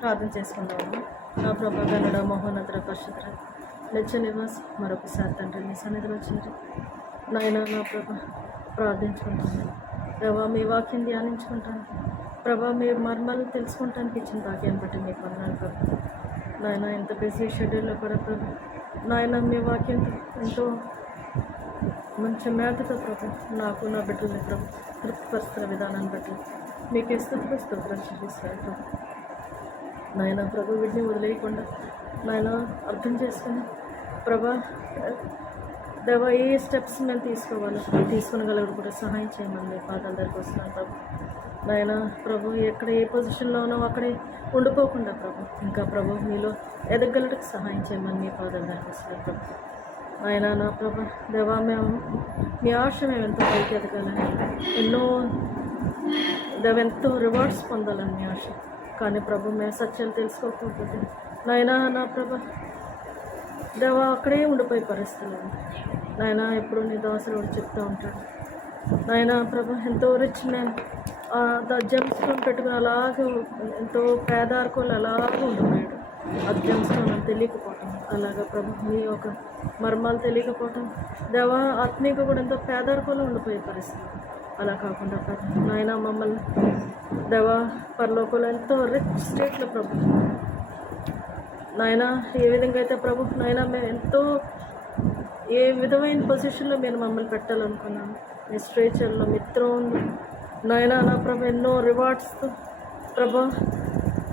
ప్రార్థన చేసుకున్నాము. నా ప్రభా కన్నడ మహోన్నత పరిశుద్ధ లెచ్చ నివాస్ మరొకసారి తండ్రి మీ సన్నిధిలో చేరి నాయన నా ప్రభ ప్రార్థించుకుంటాను. ప్రభా మీ వాక్యం ధ్యానించుకుంటాను. ప్రభా మీ మర్మాలు తెలుసుకుంటానికి ఇచ్చిన భాగ్యాన్ని బట్టి మీకు వందనాలు ప్రభు. నాయన ఎంత బిజీ షెడ్యూల్లో కూడా ప్రభు నాయన మీ వాక్యం ఎంతో మంచి మేతతో ప్రభు నాకు నా బిడ్డల్ని ప్రభు తృప్తిపరుస్తున్న విధానాన్ని బట్టి మీకే స్తోత్రం చూపిస్తాను ప్రభు. నాయన ప్రభు వీటిని వదిలేయకుండా నాయన అర్థం చేసుకుని ప్రభా దేవా ఏ స్టెప్స్ మేము తీసుకోవాలో తీసుకునగలరు కూడా సహాయం చేయమని మీ పాదాల దగ్గరికి వస్తున్నాను ప్రభు. నాయన ప్రభు ఎక్కడ ఏ పొజిషన్లో ఉన్నామో అక్కడే ఉండిపోకుండా ప్రభు ఇంకా ప్రభు మీలో ఎదగలటకు సహాయం చేయమని మీ పాదాల దగ్గరికి వస్తున్నాను ప్రభు. ఆయన నా ప్రభు దేవా మేము మీ ఆశ మేము ఎంతో పైకి ఎదగాలని ఎన్నో ఎంతో రివార్డ్స్ పొందాలని మీ ఆశ. కానీ ప్రభు మేము సత్యాలు తెలుసుకోకపోతే నాయన నా ప్రభు దేవా అక్కడే ఉండిపోయే పరిస్థితులు నాయన ఎప్పుడు నీ దాసులు చెప్తూ ఉంటాడు. నాయన ప్రభు ఎంతో రిచ్ మ్యాన్ జమ్స్టోన్ పెట్టుకుని అలాగే ఎంతో పేదార్కోలు అలాగే ఉంటున్నాడు. ఆ జమ్స్టోన్ తెలియకపోవటం అలాగా ప్రభు మీ యొక్క మర్మాలు తెలియకపోవటం దేవా ఆత్మీయంగా కూడా ఎంతో పేదార్కోలో ఉండిపోయే పరిస్థితి. అలా కాకుండా ప్రభు నాయన మమ్మల్ని దేవా పరలోకంలో ఎంతో రిచ్ స్టేట్లో ప్రభు నాయన ఏ విధంగా అయితే ప్రభు నాయన మేము ఎంతో ఏ విధమైన పొజిషన్లో మీరు మమ్మల్ని పెట్టాలనుకున్నాను. మీ స్ట్రేచర్లో మిత్రం నాయన నా ప్రభు ఎన్నో రివార్డ్స్తో ప్రభా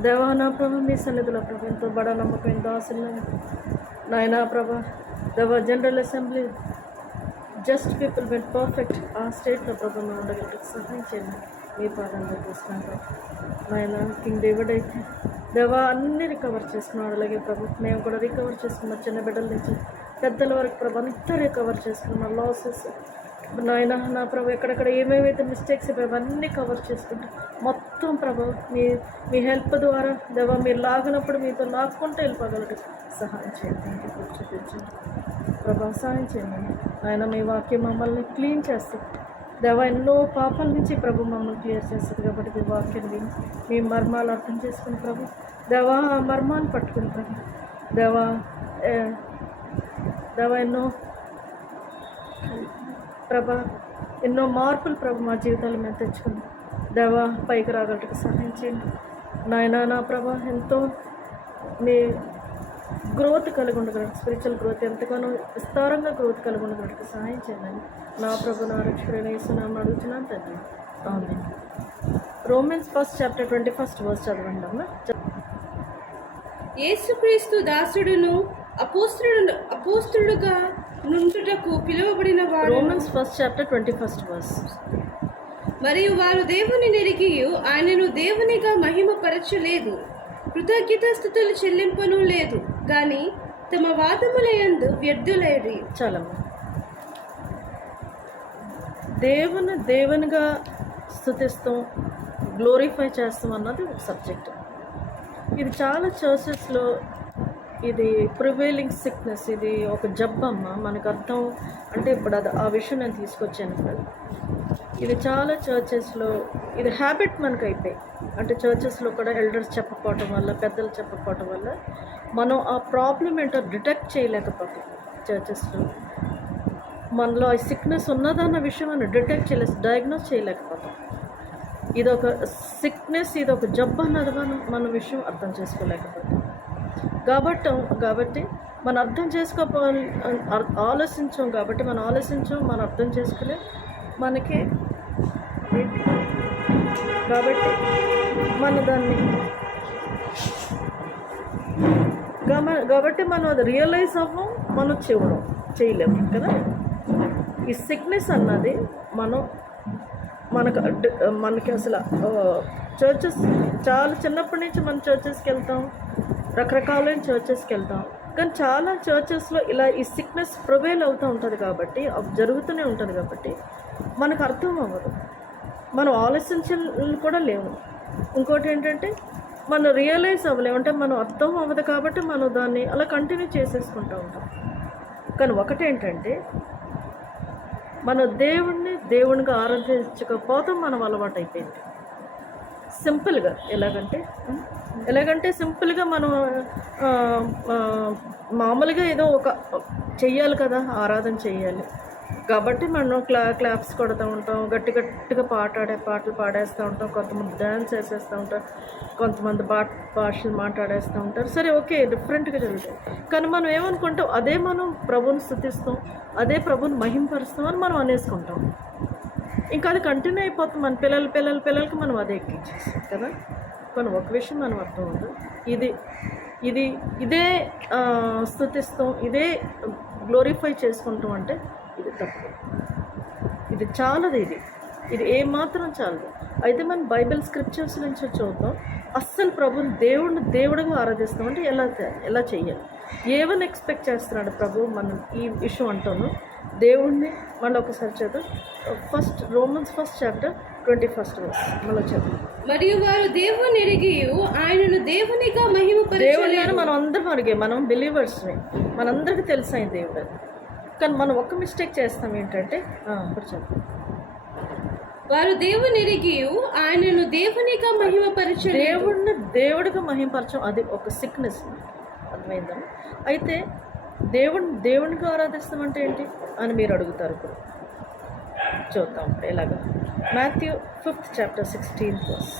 దేవా నా ప్రభు మీ సన్నిధిలో ప్రభు ఎంతో బడా నమ్మకం దాసులు నాయన ప్రభా దేవా general assembly just people vent perfect ఆ స్టేట్లో ప్రభు మేము ఉండగలిగి సహాయం చేయండి. మీ పాదంలో చూస్తున్నాను ప్రభు. నాయన కింగ్ డేవిడ్ అయితే దేవా అన్నీ రికవర్ చేసుకున్నాడు. అలాగే ప్రభు మేము కూడా రికవర్ చేసుకున్నాం. చిన్న బిడ్డల నుంచి పెద్దల వరకు ప్రభు అంతా రికవర్ చేసుకున్నాం. లాసెస్ నాయన నా ప్రభు ఎక్కడెక్కడ ఏమేమైతే మిస్టేక్స్ ప్రభు అన్నీ కవర్ చేసుకుంటాం మొత్తం ప్రభు మీ హెల్ప్ ద్వారా దేవా మీరు లాగినప్పుడు మీతో లాక్కుంటూ వెళ్ళిపోగలరు. సహాయం చేయండి. చూపించండి ప్రభు సహాయం చేయండి. ఆయన మీ వాక్యం మమ్మల్ని క్లీన్ చేస్తుంది దేవా. ఎన్నో పాపాల నుంచి ప్రభు మమ్మల్ని క్లియర్ చేస్తుంది కాబట్టి మీ వాక్యం విని మీ మర్మాలు అర్థం చేసుకుని ప్రభు దేవా ఆ మర్మాలు పట్టుకుని ప్రభు దేవా దేవా ఎన్నో మార్పులు ప్రభు మా జీవితాలు మేము తెచ్చుకుని దేవా పైకి రాగలటకు సహాయం చేయండి. నాయన నా ప్రభా ఎంతో మీ గ్రోత్ కలిగి ఉండగలరు. స్పిరిచువల్ గ్రోత్ ఎంతగానో విస్తారంగా గ్రోత్ కలిగి ఉండగలటకు సహాయం చేయండి. నా ప్రభు నా రక్షకుడైన యేసునామమున అడుగుతున్నాను తండ్రి. ఆమేన్. Romans 1st chapter 21st verse చదవండి అమ్మా. యేసుక్రీస్తు దాసుడును అపోస్తలుడుగా నుండుటకు పిలువబడిన వారు. Romans 1st chapter 21st verse. మరియు వారు దేవుని నెరిగి ఆయనను దేవునిగా మహిమపరచలేదు, కృతజ్ఞతాస్తుతులు చెల్లింపను లేదు, కానీ తమ వాదములయందు వ్యర్థులైరి. చాలమ్మా. దేవునిగా స్తుతిస్తాం, గ్లోరిఫై చేస్తాం అన్నది ఒక సబ్జెక్ట్. ఇది చాలా చర్చెస్లో ఇది ప్రివైలింగ్ సిక్నెస్, ఇది ఒక జబ్బమ్మ మనకు అర్థం. అంటే ఇప్పుడు అది ఆ విషయం నేను తీసుకొచ్చాను ఇప్పుడు. ఇది చాలా చర్చెస్లో ఇది హ్యాబిట్ మనకు అయిపోయి. అంటే చర్చెస్లో కూడా ఎల్డర్స్ చెప్పకపోవటం వల్ల, పెద్దలు చెప్పకపోవటం వల్ల మనం ఆ ప్రాబ్లం ఏంటో డిటెక్ట్ చేయలేకపోతాం. చర్చెస్లో మనలో ఆ సిక్నెస్ ఉన్నదన్న విషయం మనం డిటెక్ట్ చేయలేదు, డయాగ్నోస్ చేయలేకపోతాం. ఇదొక సిక్నెస్, ఇదొక జబ్బు అన్నది మన విషయం అర్థం చేసుకోలేకపోతాం. కాబట్టి మనం అర్థం చేసుకోవాలి, ఆలోచించాం కాబట్టి మనం అర్థం చేసుకునే మనకి కాబట్టి మన దాన్ని కాబట్టి మనం అది రియలైజ్ అవ్వం, మనం చేయలేము కదా. ఈ సిక్నెస్ అన్నది మనకి అసలు చర్చెస్ చాలా చిన్నప్పటి నుంచి మనం చర్చెస్కి వెళ్తాం, రకరకాలైన చర్చెస్కి వెళ్తాం. కానీ చాలా చర్చెస్లో ఇలా ఈ సిక్నెస్ ప్రొవైల్ అవుతూ ఉంటుంది కాబట్టి, జరుగుతూనే ఉంటుంది కాబట్టి మనకు అర్థం అవ్వదు, మనం ఆలోచించాలి కూడా లేవు. ఇంకోటి ఏంటంటే మనం రియలైజ్ అవ్వలేము, అంటే మనం అర్థం అవ్వదు కాబట్టి మనం దాన్ని అలా కంటిన్యూ చేసేసుకుంటూ ఉంటాం. కానీ ఒకటేంటంటే మన దేవుణ్ణిగా ఆరాధించకపోతాం, మనం అలవాటు అయిపోయింది. సింపుల్గా ఎలాగంటే సింపుల్గా మనం ఆ, ఆ, మామూలుగా ఏదో ఒక చెయ్యాలి కదా, ఆరాధన చెయ్యాలి కాబట్టి మనం క్లాప్స్ కొడుతూ ఉంటాం, గట్టిగా పాటలు పాడేస్తూ ఉంటాం, కొంతమంది డ్యాన్స్ వేసేస్తూ ఉంటారు, కొంతమంది భాషలు మాట్లాడేస్తూ ఉంటారు. సరే, ఓకే, డిఫరెంట్గా జరుగుతాయి. కానీ మనం ఏమనుకుంటాం, అదే మనం ప్రభుని స్తుతిస్తాం, అదే ప్రభుని మహింపరుస్తాం అని మనం అనేసుకుంటాం. ఇంకా అది కంటిన్యూ అయిపోతుంది. మన పిల్లలకి మనం అదే ఎక్కించేస్తాం కదా. కానీ ఒక విషయం మనం అర్థం ఉంది, ఇదే స్తుతిస్తాం, ఇదే గ్లోరిఫై చేసుకుంటాం అంటే ఇది తప్పు. ఇది చాలదు, ఇది ఏమాత్రం చాలదు. అయితే మనం బైబిల్ స్క్రిప్చర్స్ నుంచి చూద్దాం. అస్సలు ప్రభుని దేవుడిగా ఆరాధిస్తాం అంటే ఎలా చెయ్యాలి, ఏమని ఎక్స్పెక్ట్ చేస్తున్నాడు ప్రభు మనం ఈ విషయం అంటాను. దేవుణ్ణి మళ్ళీ ఒకసారి చదువు, Romans 1st chapter 21st verse మళ్ళీ చదువు. మరియు వారు దేవుని ఎరిగి ఆయనను దేవునిగా మహిమపరచలేదు. మనం అందరం అడిగే, మనం బిలీవర్స్ని, మనందరికీ తెలుసు ఆయన దేవుడు అని. కానీ మనం ఒక్క మిస్టేక్ చేస్తాం ఏంటంటే, ఇప్పుడు చెప్పు. వారు దేవుని ఎరిగి ఆయనను దేవునిగా మహిమపరచలేదు. దేవుడిగా మహిమపరచం అది ఒక సిక్నెస్, అర్థమైందా? అయితే దేవునికి ఆరాధిస్తామంటే ఏంటి అని మీరు అడుగుతారు. ఇప్పుడు చూద్దాం ఎలాగా. Matthew 5th chapter 16th verse.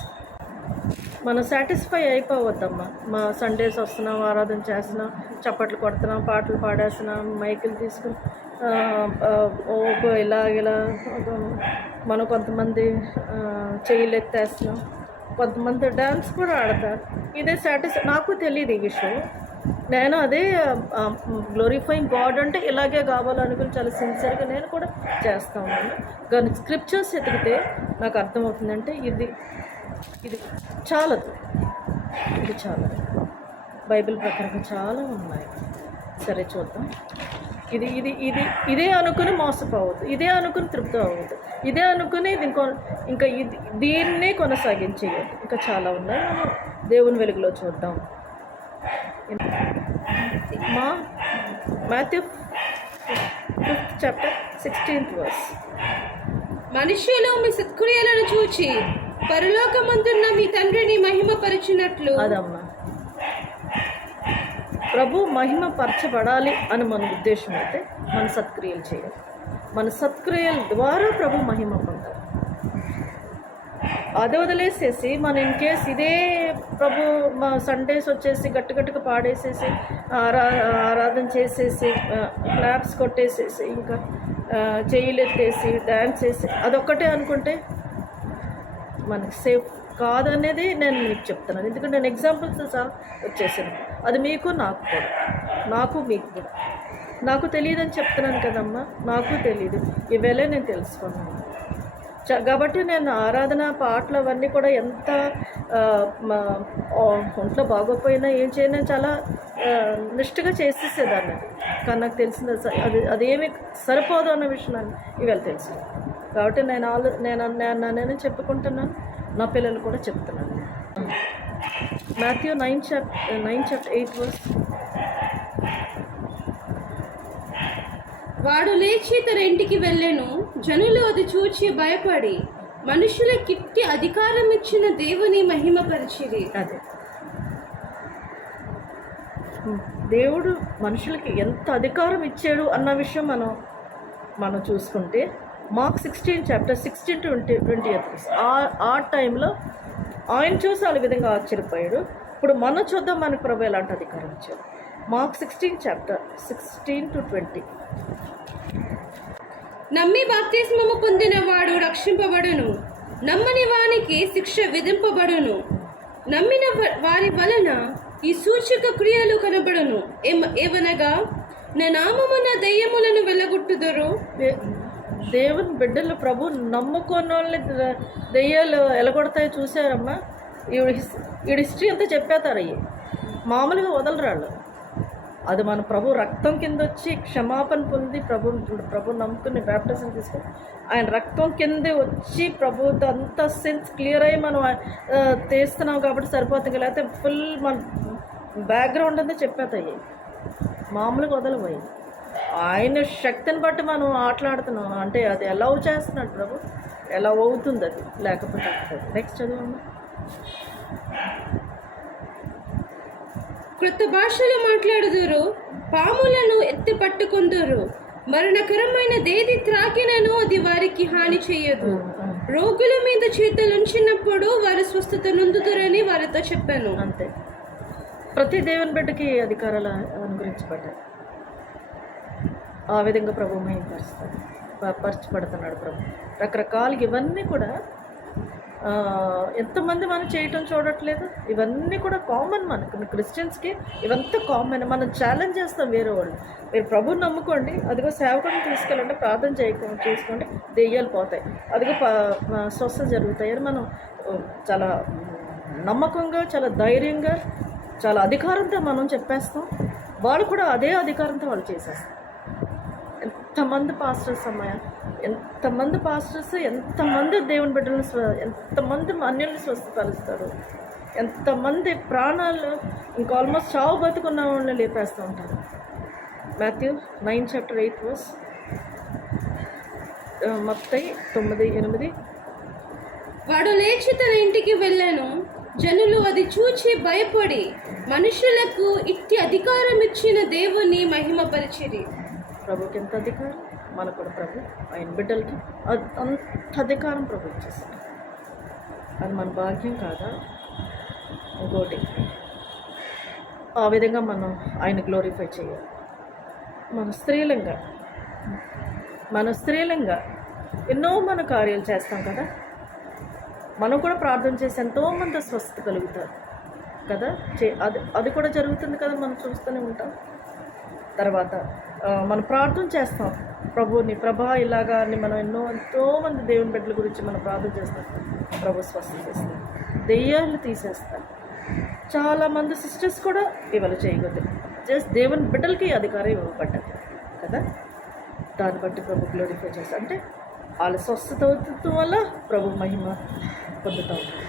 మనం సాటిస్ఫై అయిపోవద్దమ్మా. మా సండేస్ వస్తున్నాం, ఆరాధన చేస్తున్నాం, చప్పట్లు కొడుతున్నాం, పాటలు పాడేస్తున్నాం, మైకులు తీసుకుని ఇలా మనం కొంతమంది చెయ్యిలు ఎత్తేస్తున్నాం, కొంతమంది డ్యాన్స్ కూడా ఆడతారు. ఇదే నాకు తెలియదు ఈ విషయం. నేను అదే గ్లోరిఫైయింగ్ గాడ్ అంటే ఇలాగే కావాలనుకుని చాలా సిన్సియర్గా నేను కూడా చేస్తూ ఉన్నాను. కానీ స్క్రిప్చర్స్ ఎతికితే నాకు అర్థమవుతుందంటే ఇది చాలదు. బైబిల్ ప్రకారం చాలా ఉన్నాయి. సరే చూద్దాం. ఇదే అనుకుని మోసపోవద్దు, ఇదే అనుకుని తృప్తి అవ్వద్దు, ఇదే అనుకుని ఇంకా దీన్నే కొనసాగించేయద్దు. ఇంకా చాలా ఉన్నాయి, మనం దేవుని వెలుగులో చూద్దాం. Matthew 5th chapter 16th verse. మనుష్యులు మీ సత్క్రియలను చూచి పరలోకమందున్న మీ తండ్రిని మహిమపరచినట్లు. అదమ్మా, ప్రభు మహిమ పరచబడాలి అని మన ఉద్దేశం అయితే మన సత్క్రియలు చేయాలి. మన సత్క్రియల ద్వారా ప్రభు మహిమ పొందాలి. అది వదిలేసేసి మన ఇన్ కేస్ ఇదే ప్రభు మా సండేస్ వచ్చేసి గట్టిగా పాడేసేసి ఆరాధన చేసేసి క్లాప్స్ కొట్టేసేసి ఇంకా చెయ్యిలెత్తేసి డ్యాన్స్ చేసి అదొక్కటే అనుకుంటే మనకి సేఫ్ కాదనేది నేను మీకు చెప్తున్నాను. ఎందుకంటే నేను ఎగ్జాంపుల్స్ సహా వచ్చేసాను. అది మీకు మీకు కూడా నాకు తెలియదని చెప్తున్నాను కదమ్మా. నాకు తెలియదు, ఈవేళ నేను తెలుసుకున్నాను. కాబట్టి నేను ఆరాధన పాటలు అవన్నీ కూడా ఎంత ఒంట్లో బాగోపోయినా ఏం చేయను చాలా నిష్ఠగా చేసేసేదాన్ని. కానీ నాకు తెలిసింది అదేమి సరిపోదు అన్న విషయం ఇవాళ తెలుసు. కాబట్టి నేను చెప్పుకుంటున్నాను, నా పిల్లలు కూడా చెప్తున్నాను. Matthew 9 chapter 8 verse. వాడు లేచి తన ఇంటికి వెళ్ళెను. జనులు అది చూచి భయపడి మనుషులకిట్టి అధికారం ఇచ్చిన దేవుని మహిమపరిచిరి. అదే దేవుడు మనుషులకి ఎంత అధికారం ఇచ్చాడు అన్న విషయం మనం చూసుకుంటే మార్క్ 16 chapter 16 to 20 ఆ టైంలో ఆయన చూసి ఆ విధంగా ఆశ్చర్యపోయాడు. ఇప్పుడు మనం చూద్దాం మనకు ప్రభు ఎలాంటి అధికారం ఇచ్చాడు. Mark 16 chapter 16 to 20. నమ్మి బాప్తిస్మము పొందిన వాడు రక్షింపబడును, నమ్మని వానికి శిక్ష విధింపబడును. నమ్మిన వారి వలన ఈ సూచక క్రియలు కనబడును. ఏవనగా నా నామమున దయ్యములను వెళ్ళగొట్టుదురు. దేవుని బిడ్డలు ప్రభు నమ్ముకున్న వాళ్ళని దెయ్యాలు ఎలగొడతాయి. చూసారమ్మా, ఈ హిస్టరీ అంతా చెప్పేస్తారు. అయ్యి మామూలుగా వదలరాళ్ళు. అది మన ప్రభు రక్తం కింద వచ్చి క్షమాపణ పొంది ప్రభు నమ్ముకుని బ్యాప్టిజం తీసుకుని ఆయన రక్తం కింద వచ్చి ప్రభు అంతా సెన్స్ క్లియర్ అయ్యి మనం తీస్తున్నాం కాబట్టి సరిపోతుంది. లేకపోతే ఫుల్ మన బ్యాక్గ్రౌండ్ అంతా చెప్పేతాయి. మామూలుగా వదలబోయి ఆయన శక్తిని బట్టి మనం ఆటలాడుతున్నాం. అంటే అది ఎలా చేస్తున్నాడు ప్రభు, ఎలా అవుతుంది అది, లేకపోతే నెక్స్ట్ చదవండి. క్రొత్త భాషలు మాట్లాడుదురు, పాములను ఎత్తి పట్టుకుందురు, మరణకరమైనదేది త్రాగినను అది వారికి హాని చేయదు. రోగుల మీద చేతులుంచినప్పుడు వారు స్వస్థత నొందుదురని వారితో చెప్పాను. అంతే. ప్రతి దేవుని బిడ్డకి అధికారాలు అనుగ్రహించబడ్డాయి. ఆ విధంగా ప్రభు మహిమపరుస్తాడు, పరచబడుతున్నాడు ప్రభు. రకరకాలుగా ఇవన్నీ కూడా ఎంతమంది మనం చేయటం చూడట్లేదు. ఇవన్నీ కూడా కామన్ మనకు క్రిస్టియన్స్కి, ఇవంతా కామన్. మనం ఛాలెంజ్ చేస్తాం వేరే వాళ్ళు. మీరు ప్రభుని నమ్ముకోండి, అదిగో సేవకుని తీసుకెళ్ళండి, ప్రార్థన చేసుకోండి, దెయ్యాలు పోతాయి, అదిగో స్వస్థ జరుగుతాయి అని మనం చాలా నమ్మకంగా, చాలా ధైర్యంగా, చాలా అధికారంతో మనం చెప్పేస్తాం. వాళ్ళు కూడా అదే అధికారంతో వాళ్ళు చేసేస్తారు. ఎంతమంది పాస్టర్స్ ఎంతమంది దేవుని బిడ్డలను ఎంతమంది అన్యుల్ని స్వస్థపరుస్తారు, ఎంతమంది ప్రాణాలు ఇంకా ఆల్మోస్ట్ చావు బతుకున్న వాళ్ళని లేపేస్తూ ఉంటారు. మాథ్యూ 9:8 మత్తయి 9:8. వాడు లేచి తన ఇంటికి వెళ్ళాను, జనులు అది చూచి భయపడి మనుషులకు ఇట్టి అధికారం ఇచ్చిన దేవుని మహిమపరిచిరి. ప్రభుకి ఎంత అధికారం, మనకు కూడా ప్రభు ఆయన బిడ్డలకి అంత అధికారం ప్రభు ఇచ్చేస్తాడు. అది మన భాగ్యం కాదా? ఇంకోటి, ఆ విధంగా మనం ఆయన గ్లోరిఫై చేయాలి. మన స్త్రీలంగా ఎన్నో మన కార్యాలు చేస్తాం కదా. మనం కూడా ప్రార్థన చేసి ఎంతోమంది స్వస్థత కలుగుతారు కదా. అది కూడా జరుగుతుంది కదా, మనం చూస్తూనే ఉంటాం. తర్వాత మనం ప్రార్థన చేస్తాం ప్రభా ఇలాగా అని మనం ఎంతోమంది దేవుని బిడ్డల గురించి మనం ప్రార్థన చేస్తాం. ప్రభు స్వస్థత చేస్తాం, దెయ్యాలు తీసేస్తాం. చాలామంది సిస్టర్స్ కూడా ఇవాళ చేయగలరు. జస్ట్ దేవుని బిడ్డలకి అధికారం ఇవ్వబడ్డది కదా. దాన్ని బట్టి ప్రభు గ్లోరిఫై చేస్తాం. అంటే వాళ్ళ స్వస్థత అవుతుంది వల్ల ప్రభు మహిమ పొందుతూ ఉంటాం.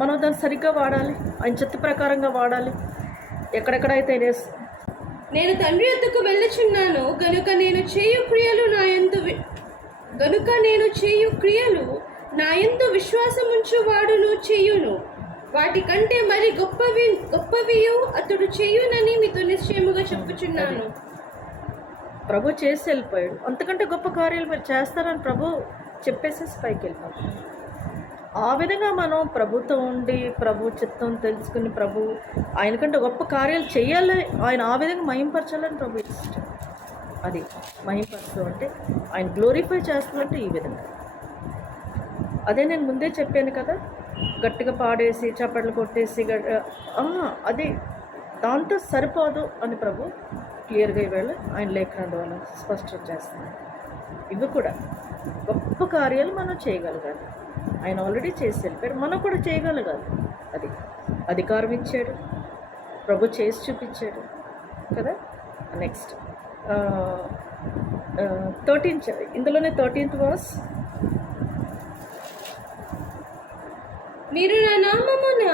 మనం దాన్ని సరిగ్గా వాడాలి, ఆయన చిత్త ప్రకారంగా వాడాలి. ఎక్కడెక్కడైతే నేను తండ్రి యొద్దకు వెళ్ళుచున్నాను గనుక నేను చేయు క్రియలు నా యందు విశ్వాసముంచు వాడును చేయును, వాటి కంటే మరి గొప్పవియు అతడు చేయునని మీతో నిశ్చయముగా చెప్పుచున్నాను. ప్రభు చేసి వెళ్ళిపోయాడు. అంతకంటే గొప్ప కార్యాలు మీరు చేస్తారని ప్రభు చెప్పేసేసి పైకి వెళ్ళిపోతాడు. ఆ విధంగా మనం ప్రభుతో ఉండి ప్రభు చిత్తం తెలుసుకుని ప్రభు ఆయనకంటే గొప్ప కార్యాలు చేయాలి, ఆయన ఆ విధంగా మహింపరచాలని ప్రభు ఇష్టం. అది మహింపరచడం అంటే ఆయన గ్లోరిఫై చేస్తున్నట్టు ఈ విధంగా. అదే నేను ముందే చెప్పాను కదా, గట్టిగా పాడేసి చప్పట్లు కొట్టేసి అది దాంతో సరిపోదు అని ప్రభు క్లియర్గా ఈవేళ ఆయన లేఖనం ద్వారా స్పష్టం చేస్తున్నాడు. ఇవి కూడా గొప్ప కార్యాలు మనం చేయగలగాలి. ఆయన ఆల్రెడీ చేసి వెళ్ళిపోయారు, మనం కూడా చేయగలగాలి. అది అధికారం ఇచ్చాడు ప్రభు, చేసి చూపించాడు కదా. నెక్స్ట్ 13 ఇందులోనే 13th verse. మీరు నా నామమున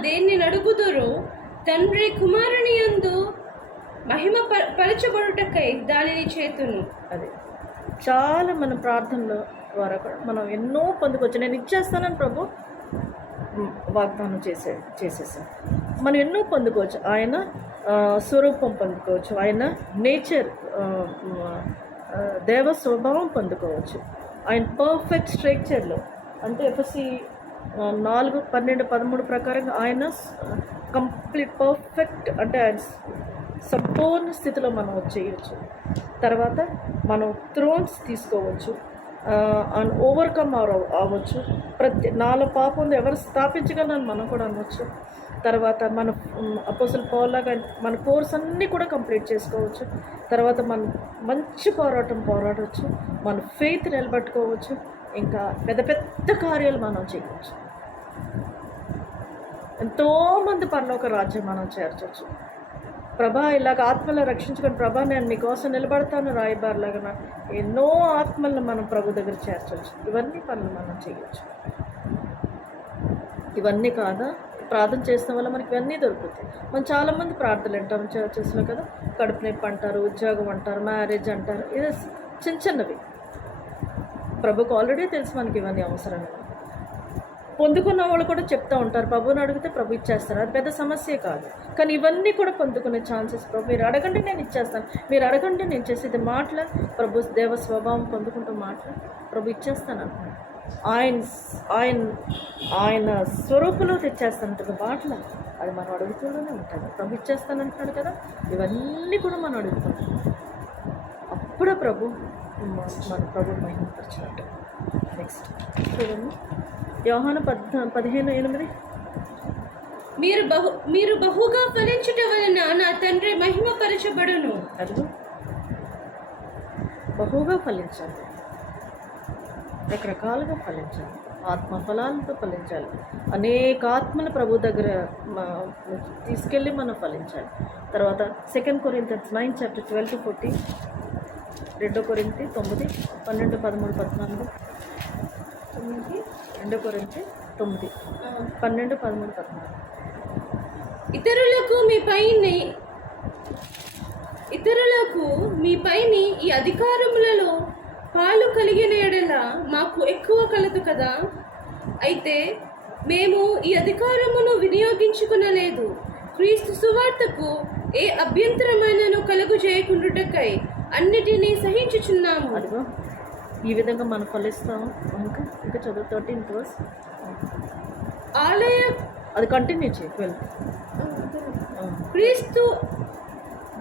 దేన్ని నడుగుదురో తండ్రి కుమారుని యందు మహిమ పరచబడుటకై దానిని చేతును. అది చాలా మన ప్రార్థనల ద్వారా కూడా మనం ఎన్నో పొందుకోవచ్చు. నేను ఇచ్చేస్తానని ప్రభు వాగ్దానం చేసేసాను. మనం ఎన్నో పొందుకోవచ్చు. ఆయన స్వరూపం పొందుకోవచ్చు, ఆయన నేచర్ దేవ స్వభావం పొందుకోవచ్చు. ఆయన పర్ఫెక్ట్ స్ట్రక్చర్లో అంటే ఎఫ్ఎస్సి 4:12-13 ప్రకారంగా ఆయన కంప్లీట్ పర్ఫెక్ట్ అంటే ఆయన సంపూర్ణ స్థితిలో మనం వచ్చేయచ్చు. తర్వాత మనం థ్రోన్స్ తీసుకోవచ్చు, ఓవర్కమ్ అవ్వచ్చు. నాలో పాపం ఎవరు స్థాపించగలరని మనం కూడా అనవచ్చు. తర్వాత మన అపోస్తలుల పౌలులాగా మన కోర్స్ అన్నీ కూడా కంప్లీట్ చేసుకోవచ్చు. తర్వాత మనం మంచి పోరాడవచ్చు, మన ఫెయిత్ నిలబెట్టుకోవచ్చు, ఇంకా పెద్ద పెద్ద కార్యాలు మనం చేయవచ్చు. ఎంతోమంది పరలోక రాజ్యం మనం చేర్చవచ్చు. ప్రభా ఇలాగ ఆత్మలను రక్షించుకొని ప్రభా నేను మీకోసం నిలబడతాను రాయబారులాగా ఎన్నో ఆత్మలను మనం ప్రభు దగ్గర చేర్చవచ్చు. ఇవన్నీ పనులు మనం చేయవచ్చు. ఇవన్నీ కాదా, ప్రార్థన చేసిన వల్ల మనకి ఇవన్నీ దొరుకుతాయి. మనం చాలామంది ప్రార్థనలు వింటాం చర్చెస్లో కదా. కడుపు నొప్పి అంటారు, ఉద్యోగం అంటారు, మ్యారేజ్ అంటారు, ఇది చిన్నవి. ప్రభుకు ఆల్రెడీ తెలుసు మనకి ఇవన్నీ అవసరం. పొందుకున్న వాళ్ళు కూడా చెప్తూ ఉంటారు, ప్రభుని అడిగితే ప్రభు ఇచ్చేస్తారు, అది పెద్ద సమస్యే కాదు. కానీ ఇవన్నీ కూడా పొందుకునే ఛాన్సెస్, ప్రభు మీరు అడగండి నేను ఇచ్చేస్తాను, మీరు అడగండి నేను చేసేది మాటల ప్రభు దేవ స్వభావం పొందుకుంటూ మాటలు ప్రభు ఇచ్చేస్తాను అంటున్నాడు. ఆయన ఆయన ఆయన స్వరూపంలో తెచ్చేస్తానంటుంది మాటలు, అది మనం అడుగుతూనే ఉంటుంది. ప్రభు ఇచ్చేస్తానంటున్నాడు కదా, ఇవన్నీ కూడా మనం అడుగుతాం. అప్పుడే ప్రభు మన ప్రభు మహిమపరిచినట్టు. నెక్స్ట్ చూడండి, యోహాను 15:8. మీరు బహుగా ఫలించుట వలన నా తండ్రి మహిమపరచబడును. అదిగో బహుగా ఫలించాలి, రకరకాలుగా ఫలించాలి, ఆత్మ ఫలాలతో ఫలించాలి. అనేక ఆత్మల ప్రభు దగ్గర తీసుకెళ్ళి మనం ఫలించాలి. తర్వాత 2 Corinthians 9:12-14, 2 Corinthians 9, 12, 13, 14, 2 Corinthians 9, 12, 13, 14. ఇతరులకు మీ పైని ఈ అధికారములలో పాలు కలిగిన ఎడల మాకు ఎక్కువ కలదు కదా. అయితే మేము ఈ అధికారమును వినియోగించుకునలేదు. క్రీస్తు సువార్తకు ఏ అభ్యంతరమైనను కలుగు చేయకుండుటకై అన్నిటినీ సహించుచున్నాము. అదిగో ఈ విధంగా మనం ఫలిస్తాము. ఇంకా చదువు 13th verse. అది కంటిన్యూ చేయి.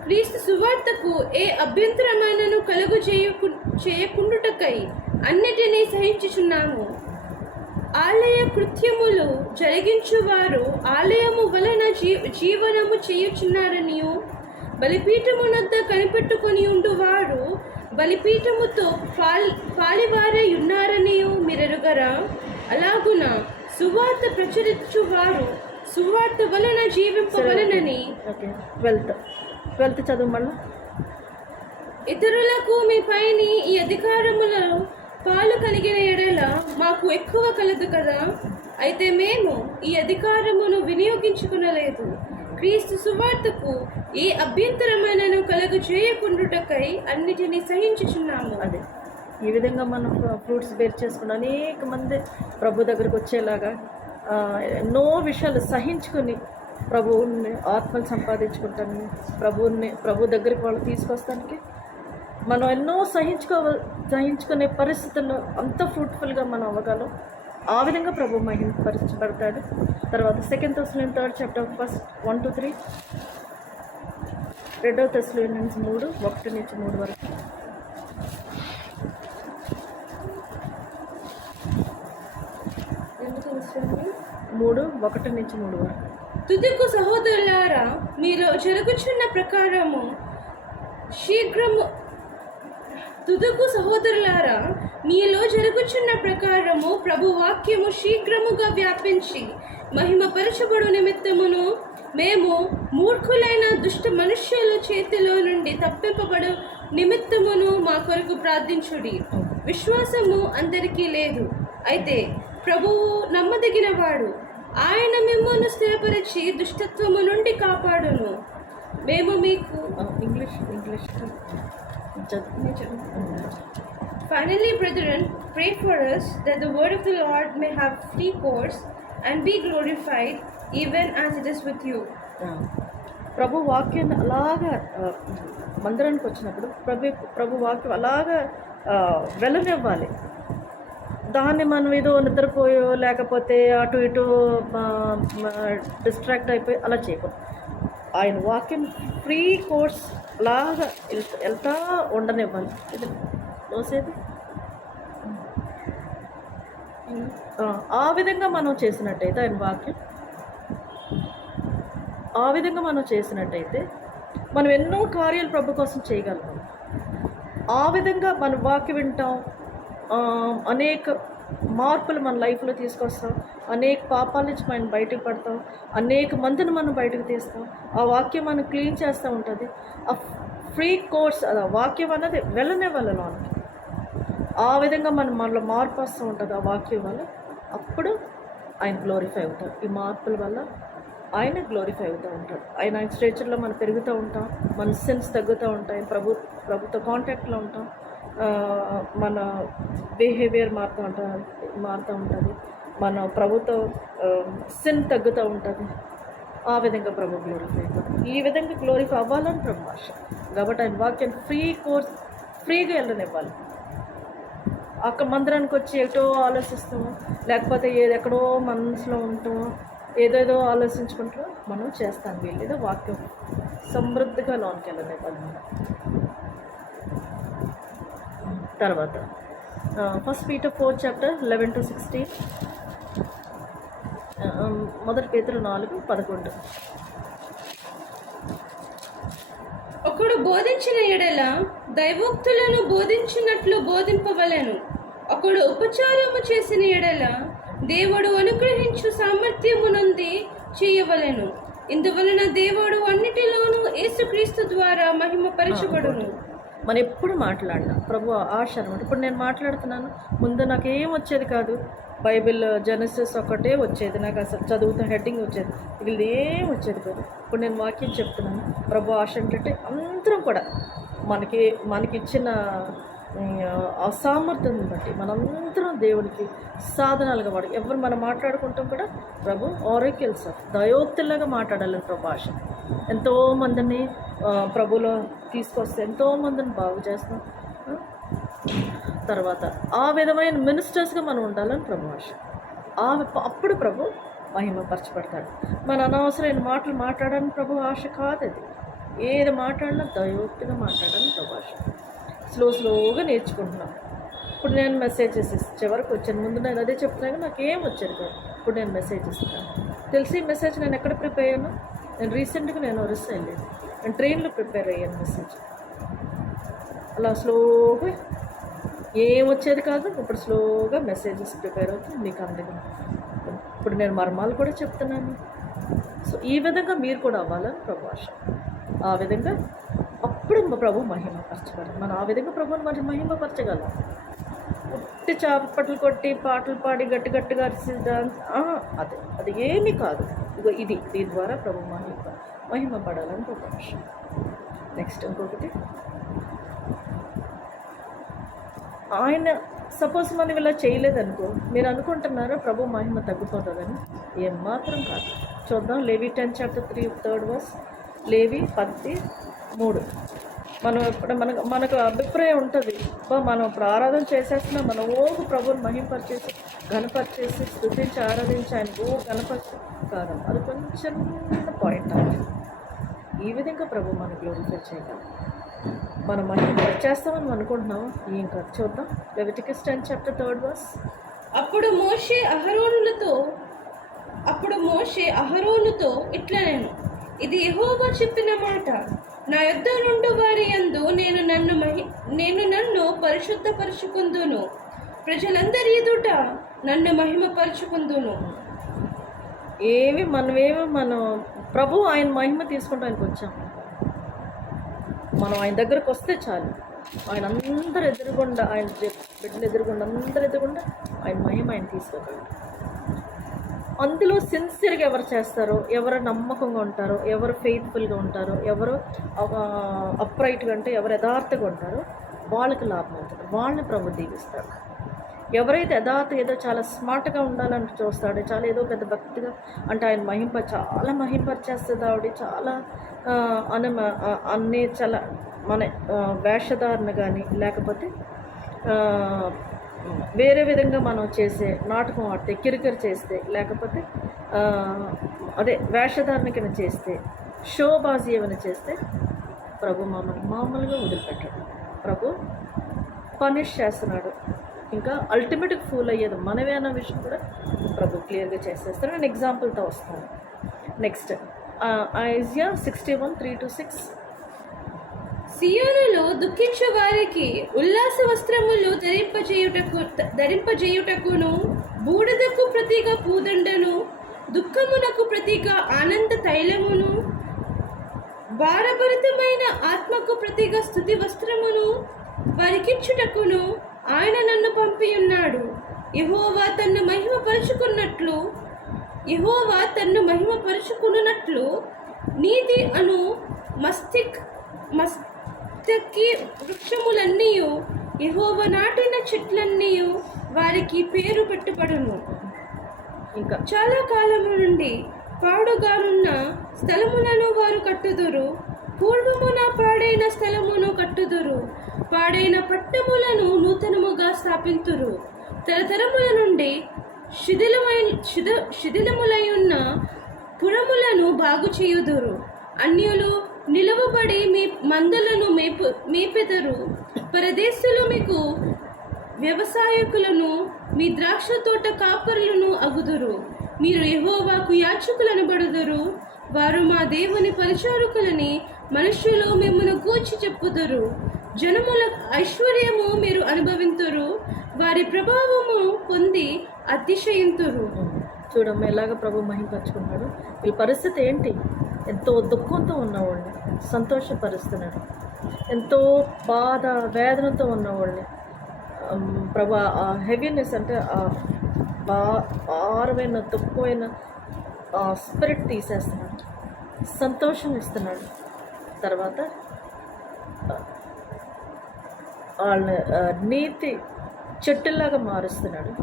క్రీస్తు సువార్తకు ఏ అభ్యంతరమైనను కలుగు చేయకుండుటకై అన్నిటినీ సహించుచున్నాము. ఆలయ కృత్యములు జరిగించువారు ఆలయము వలన జీవనము చేయుచున్నారనియు, బలిపీఠమునద్ద కనిపెట్టుకొని ఉండువారు బలిపీఠముతో పాలివారై ఉన్నారనియు మీరెరుగరా. అలాగున సువార్త ప్రచురించువారు సువార్త వలన జీవింపవలనని. వెల్త్ చదువు మళ్ళీ. ఇతరులకు మీ పైని ఈ అధికారములలో పాలు కలిగిన ఎడల మాకు ఎక్కువ కలదు కదా. అయితే మేము ఈ అధికారమును వినియోగించుకునలేదు. క్రీస్తు సువార్తకు ఏ అభ్యంతరమైనను కలుగు చేయకుండుటకై అన్నిటినీ సహించుచున్నాము. అదే ఈ విధంగా మనం ఫ్రూట్స్ బేర్ చేసుకుని అనేక మంది ప్రభు దగ్గరకు వచ్చేలాగా ఎన్నో విషయాలు సహించుకొని ప్రభువుని ఆత్మలు సంపాదించుకుంటాను, ప్రభు దగ్గరికి వాళ్ళు తీసుకొస్తానికి మనం ఎన్నో సహించుకునే పరిస్థితుల్లో అంత ఫ్రూట్ఫుల్గా మనం అవ్వగలం. ఆ విధంగా ప్రభు మహిమపరచబడతాడు. తర్వాత 2 Thessalonians 3rd chapter 1-3, 2 Thessalonians 3, 1-3 వరకు. ఎందుకు 3, 1-3 వరకు. తుదకు సహోదరులారా, మీలో జరుగుచున్న ప్రకారము ప్రభు వాక్యము శీఘ్రముగా వ్యాపించి మహిమపరచబడు నిమిత్తమును మేము మూర్ఖులైన దుష్ట మనుష్యుల చేతిలో నుండి తప్పింపబడు నిమిత్తమును మా కొరకు ప్రార్థించుడి. విశ్వాసము అందరికీ లేదు, అయితే ప్రభువు నమ్మదగినవాడు. ఆయన మిమ్మల్ని స్థిరపరిచి దుష్టత్వము నుండి కాపాడును. మేము మీకు English Finally, brethren, pray for us that the word of the Lord may have free course and be glorified, even as it is with you. ప్రభు వాక్యాన్ని అలాగా మందిరానికి వచ్చినప్పుడు ప్రభు వాక్యం అలాగా వెళ్ళనివ్వాలి. దాన్ని మనం ఏదో నిద్రపోయో లేకపోతే అటు ఇటు డిస్ట్రాక్ట్ అయిపోయి అలా చేయకూడదు. ఆయన వాక్యం ఫ్రీ కోర్స్ లాగా వెళ్తా ఉండనివ్వాలి. ఇది దోసేది ఆ విధంగా మనం చేసినట్టయితే, ఆయన వాక్యం ఆ విధంగా మనం చేసినట్టయితే మనం ఎన్నో కార్యాలు ప్రభు కోసం చేయగలుగుతాం. ఆ విధంగా మన వాక్యం వింటాం, అనేక మార్పులు మన లైఫ్లో తీసుకొస్తాం, అనేక పాపాల నుంచి మనం బయటకు పడతాం, అనేక మందిని మనం బయటకు తీస్తాం. ఆ వాక్యం మనం క్లీన్ చేస్తూ ఉంటుంది. ఆ ఫ్రీ కోర్స్ అది వాక్యం అన్నది వెళ్ళనే వెళ్ళలోనికి ఆ విధంగా మనలో మార్పు వస్తూ ఉంటుంది ఆ వాక్యం వల్ల. అప్పుడు ఆయన గ్లోరిఫై అవుతాడు. ఈ మార్పుల వల్ల ఆయన గ్లోరిఫై అవుతూ ఉంటాడు. ఆయన స్ట్రేచర్లో మనం పెరుగుతూ ఉంటాం, మన సిన్స్ తగ్గుతూ ఉంటాయి, ప్రభుతో కాంటాక్ట్లో ఉంటాం. మన బిహేవియర్ మారుతూ ఉంటుంది, మన ప్రభుతో సిన్ తగ్గుతూ ఉంటుంది. ఆ విధంగా ప్రభు గ్లోరిఫై అవుతాడు. ఈ విధంగా గ్లోరిఫై అవ్వాలని ప్రభు ఆశ. కాబట్టి ఆయన వాక్యం ఫ్రీగా వెళ్ళనివ్వాలి. అక్కడ మందిరానికి వచ్చి ఎటో ఆలోచిస్తాము, లేకపోతే ఎక్కడో మనసులో ఉంటామో, ఏదేదో ఆలోచించుకుంటూ మనం చేస్తాం. వీళ్ళేదో వాక్యం సమృద్ధిగా లోనికి వెళ్ళనివ్వాలి మనం. తర్వాత 1 Peter 4:11-16, 1 Peter 4:11. ఒకడు బోధించిన ఎడల దైవోక్తులను బోధించినట్లు బోధింపవలెను. ఒకడు ఉపచారము చేసిన ఎడల దేవుడు అనుగ్రహించు సామర్థ్యము నొంది చేయవలెను. ఇందువలన దేవుడు అన్నిటిలోనూ యేసుక్రీస్తు ద్వారా మహిమపరచబడును. మనం ఎప్పుడు మాట్లాడినా ప్రభు ఆశ అనమాట. ఇప్పుడు నేను మాట్లాడుతున్నాను, ముందు నాకు ఏం వచ్చేది కాదు, బైబిల్ జెనసిస్ ఒకటే వచ్చేది, నాకు అసలు చదువుతా హెడ్డింగ్ వచ్చేది, వీళ్ళది ఏం వచ్చేది కాదు. ఇప్పుడు నేను వాక్యం చెప్తున్నాను. ప్రభు ఆశ ఏంటంటే అందరం కూడా మనకిచ్చిన అసామర్థ్యాన్ని బట్టి మనందరం దేవుడికి సాధనాలుగా వాడు. ఎవరు మనం మాట్లాడుకుంటాం కూడా ప్రభు ఆరోగ్యల్స్ దయోక్తుల్లాగా మాట్లాడాలని ప్రభు ఆశ. ఎంతోమందిని ప్రభులో తీసుకొస్తే ఎంతోమందిని బాగు చేస్తాం. తర్వాత ఆ విధమైన మినిస్టర్స్గా మనం ఉండాలని ప్రభు ఆశ. అప్పుడు ప్రభు మహిమపరచబడతాడు. మన అనవసరమైన మాటలు మాట్లాడాలని ప్రభు ఆశ కాదు. అది ఏది మాట్లాడినా దయోక్తిగా మాట్లాడాలని ప్రభు ఆశ. స్లోగా నేర్చుకుంటున్నాను. ఇప్పుడు నేను మెసేజెస్ చివరికి వచ్చాను. ముందు నేను అదే చెప్తున్నాను, నాకేం వచ్చేది కాదు. ఇప్పుడు నేను మెసేజ్ ఇస్తున్నాను. తెలిసి మెసేజ్ నేను ఎక్కడ ప్రిపేర్ అయ్యాను? నేను రీసెంట్గా ఒరిస్సా వెళ్ళాను. నేను ట్రైన్లో ప్రిపేర్ అయ్యాను మెసేజ్. అలా స్లోగా ఏం వచ్చేది కాదు. ఇప్పుడు స్లోగా మెసేజెస్ ప్రిపేర్ అవుతుంది మీకు అందరికీ. ఇప్పుడు నేను మర్మాలు కూడా చెప్తున్నాను. సో ఈ విధంగా మీరు కూడా అవ్వాలని ప్రభు ఆశ. ఆ విధంగా అప్పుడు ప్రభు మహిమపరచబడదు. మనం ఆ విధంగా ప్రభుని మరి మహిమపరచగలం. ఉట్టి చాపట్లు కొట్టి పాటలు పాడి గట్టిగా అది ఏమీ కాదు. ఇగో దీని ద్వారా ప్రభు మహిమపడాలని ప్రభు ఆశ. నెక్స్ట్ ఇంకొకటి, ఆయన సపోజ్ మనం ఇలా చేయలేదనుకో, మీరు అనుకుంటున్నారా ప్రభు మహిమ తగ్గిపోతుందని? ఏమాత్రం కాదు. చూద్దాం లేవి 10:3 3rd verse. లేవి 10:3. మనం ఇప్పుడు మనకు అభిప్రాయం ఉంటుంది, మనం ఇప్పుడు ఆరాధన చేసేస్తున్నా, మనం ప్రభుని మహింపరిచేసి ఘనపరిచేసి స్తుతించి ఆరాధించి ఆయన ఘనపరిచి కాదు. అది కొంచెం పాయింట్ అది. ఈ విధంగా ప్రభు మనం గ్లోరిఫై చేయగలం. మనం మహిమ వచ్చేస్తామని అనుకుంటున్నాం, ఏం కాదు. చూద్దాం లెవిటికస్ 10:3rd verse. అప్పుడు మోషే అహరోనుతో ఇట్లా ఇది యెహోవా చెప్పిన మాట, నా యొద్ద నుండి వారి యందు నేను నన్ను పరిశుద్ధపరచుకుందును, ప్రజలందరి ఎదుట నన్ను మహిమపరచుకుందును. మనం ప్రభు ఆయన మహిమ తీసుకుంటానికి వచ్చాం. మనం ఆయన దగ్గరకు వస్తే చాలు, ఆయన అందరు ఎదురుగుండా, ఆయన బిడ్డలు ఎదురుగుండా, అందరు ఎదురుగుండా ఆయన మహిమ ఆయన తీసుకోగలరు. అందులో సిన్సియర్గా ఎవరు చేస్తారో, ఎవరు నమ్మకంగా ఉంటారో, ఎవరు ఫెయిత్ఫుల్గా ఉంటారో, ఎవరు అప్రైట్గా అంటే ఎవరు యథార్థంగా ఉంటారో వాళ్ళకి లాభం అవుతుంది. వాళ్ళని ప్రభు దీవిస్తాడు. ఎవరైతే యథార్థ ఏదో చాలా స్మార్ట్గా ఉండాలని చూస్తాడో, చాలా ఏదో పెద్ద భక్తిగా అంటే ఆయన చాలా మహింపరిచేస్తుంది ఆవిడ, చాలా అన్నీ చాలా మన వేషధారణ కానీ, లేకపోతే వేరే విధంగా మనం చేసే నాటకం ఆడితే, కిరికిరి చేస్తే, లేకపోతే అదే వేషధారణ కింద చేస్తే, షోబాజీ ఏమైనా చేస్తే ప్రభు మామూలుగా వదిలిపెట్టాడు. ప్రభు పనిష్ చేస్తున్నాడు. ఇంకా అల్టిమేట్గా ఫూల్ అయ్యేది మనమే అన్న విషయం కూడా ప్రభు క్లియర్గా చేసేస్తాడు. నేను ఎగ్జాంపుల్తో వస్తాను. Next Isaiah 61:3-6. సియోనులో దుఃఖించు వారికి ఉల్లాస వస్త్రములు ధరింపజేయుటకును, బూడిదకు ప్రతిగా పూదండను, దుఃఖమునకు ప్రతిగా ఆనంద తైలమును, భారభరితమైన ఆత్మకు ప్రతిగా స్తుతి వస్త్రమును వారికిచ్చుటకును ఆయన నన్ను పంపి ఉన్నాడు. యెహోవా తన్ను మహిమపరుచుకున్నట్లు నీతి అను మస్తకి వృక్షములన్నీ యెహోవా నాటిన చెట్లన్నీ వారికి పేరు పెట్టబడును. ఇంకా చాలా కాలము నుండి పాడుగానున్న స్థలములను వారు కట్టుదురు. పూర్వమున పాడైన స్థలమును కట్టుదురు. పాడైన పట్టములను నూతనముగా స్థాపింతురు. తరతరముల నుండి శిథిలములై ఉన్న పురములను బాగు చేయుదురు. అన్యులు నిలవబడి మీ మందలను మేపెదరు. పరదేశులు మీకు వ్యవసాయకులను, మీ ద్రాక్ష తోట కాపరులను అగుదురు. మీరు యెహోవాకు యాజకులను బడుదురు. వారు మా దేవుని పరిచారకులని మనుష్యులు మిమ్మల్ని గూర్చి చెప్పుదురు. జనముల ఐశ్వర్యము మీరు అనుభవింతురు. వారి ప్రభావము పొంది అతిశయింతురు. చూడమ్మ ఎలాగ ప్రభు మహింపరుచుకున్నాడు. వీళ్ళ పరిస్థితి ఏంటి? ఎంతో దుఃఖంతో ఉన్నవాళ్ళని సంతోషపరుస్తున్నాడు. ఎంతో బాధ వేదనతో ఉన్నవాళ్ళని ప్రభు ఆ హెవీనెస్ అంటే ఆ భారమైన దుఃఖమైన స్పిరిట్ తీసేస్తున్నాడు, సంతోషం ఇస్తున్నాడు. తర్వాత వాళ్ళని నీతి చెట్టులాగా మారుస్తున్నాడు.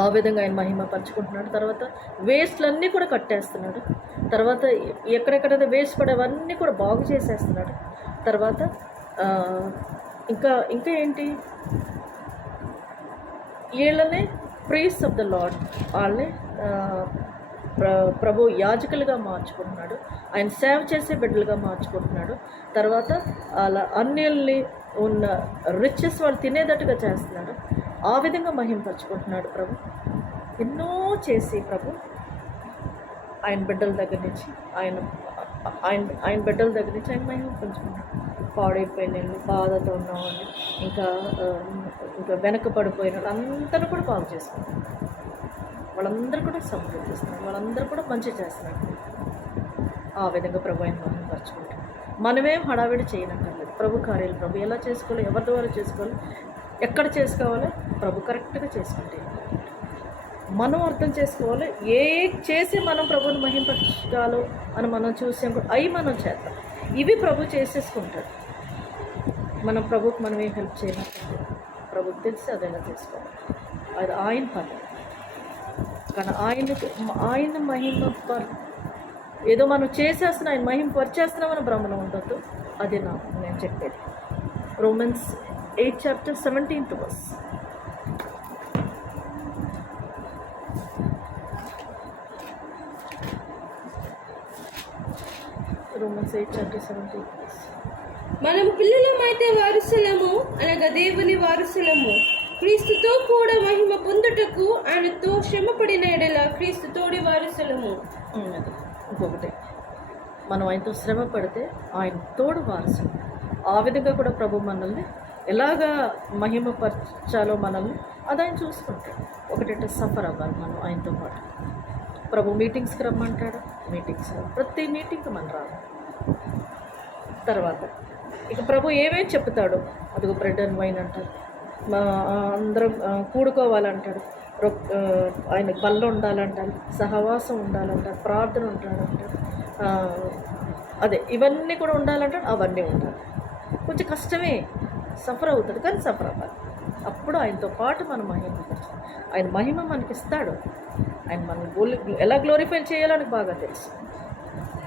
ఆ విధంగా ఆయన మహిమ పంచుకుంటున్నాడు. తర్వాత వేస్ట్లన్నీ కూడా కట్టేస్తున్నాడు. తర్వాత ఎక్కడెక్కడైతే వేస్ట్ పడేవన్నీ కూడా బాగు చేసేస్తున్నాడు. తర్వాత ఇంకా ఇంకా ఏంటి, వీళ్ళనే ప్రీస్ట్ ఆఫ్ ద లార్డ్, వాళ్ళని ప్రభు యాజకులుగా మార్చుకుంటున్నాడు. ఆయన సేవ చేసే బిడ్డలుగా మార్చుకుంటున్నాడు. తర్వాత అలా అన్యుల్ని ఉన్న రిచెస్ వాళ్ళు తినేటట్టుగా చేస్తున్నాడు. ఆ విధంగా మహింపరుచుకుంటున్నాడు ప్రభు. ఎన్నో చేసి ప్రభు ఆయన బిడ్డల దగ్గర నుంచి ఆయన ఆయన ఆయన బిడ్డల దగ్గర నుంచి ఆయన మహింపరుచుకుంటున్నాడు. పాడైపోయిన వాళ్ళు, బాధతో ఉన్నవాళ్ళు, ఇంకా వెనకబడిపోయిన వాళ్ళు అందరూ కూడా బాగు చేసుకుంటున్నారు. వాళ్ళందరూ కూడా సమృద్ధిస్తున్నారు. వాళ్ళందరూ కూడా మంచి చేస్తున్నారు. ఆ విధంగా ప్రభు ఆయన మహింపరుచుకుంటాడు. మనమేం హడావిడి చేయనక్కర్లేదు. ప్రభు కార్యాలు ప్రభు ఎలా చేసుకోవాలి, ఎవరి ద్వారా చేసుకోవాలి, ఎక్కడ చేసుకోవాలో ప్రభు కరెక్ట్గా చేసుకుంటే మనం అర్థం చేసుకోవాలి. ఏ చేసి మనం ప్రభుని మహింపరచాలో అని మనం చూసాం కూడా అవి మనం చేద్దాం. ఇవి ప్రభు చేసేసుకుంటాడు. మనం ప్రభుకి మనం ఏం హెల్ప్ చేయనట్టు ప్రభుకి తెలిసి అదైనా చేసుకోవాలి. అది ఆయన పని. కానీ ఆయన మహిమ ఏదో మనం చేసేస్తున్నాం, ఆయన మహిమ పరిచేస్తున్నామని భ్రమలో ఉండొద్దు. అది నేను చెప్పేది. Romans 8 chapter 17th verse. Romans 8 chapter 17th verse. మనం పిల్లలమైతే వారసులము, అనగా దేవుని వారసులము. క్రీస్తుతో కూడా మహిమ పొందుటకు ఆయనతో శ్రమపడిన ఎడల క్రీస్తు తోడి వారసులము. ఇంకొకటి, మనం ఆయనతో శ్రమ పడితే ఆయన తోడు వారసులు. ఆ విధంగా కూడా ప్రభు మనల్ని ఎలాగా మహిమపరచాలో మనల్ని అది ఆయన చూసుకుంటాడు. ఒకటంటే సఫర్ అవ్వాలి మనం ఆయనతో పాటు. ప్రభు మీటింగ్స్కి రమ్మంటాడు, మీటింగ్స్ ప్రతి మీటింగ్కి మనం రావాలి. తర్వాత ఇక ప్రభు ఏమేమి చెప్తాడో, అదిగో బ్రెడ్ అండ్ వైన్ అంటారు, అందరం కూడుకోవాలంటాడు, ఆయన బల్ల ఉండాలంటారు, సహవాసం ఉండాలంటారు, ప్రార్థన ఉండాలంటారు, అదే ఇవన్నీ కూడా ఉండాలంటాడు. అవన్నీ ఉండాలి. కొంచెం కష్టమే, సఫర్ అవుతుంది, కానీ సఫర్ అవ్వాలి. అప్పుడు ఆయనతో పాటు మనం మహిమపరచాలి. ఆయన మహిమ మనకి ఇస్తాడు. ఆయన మనం ఎలా గ్లోరిఫై చేయాలని బాగా తెలుసు.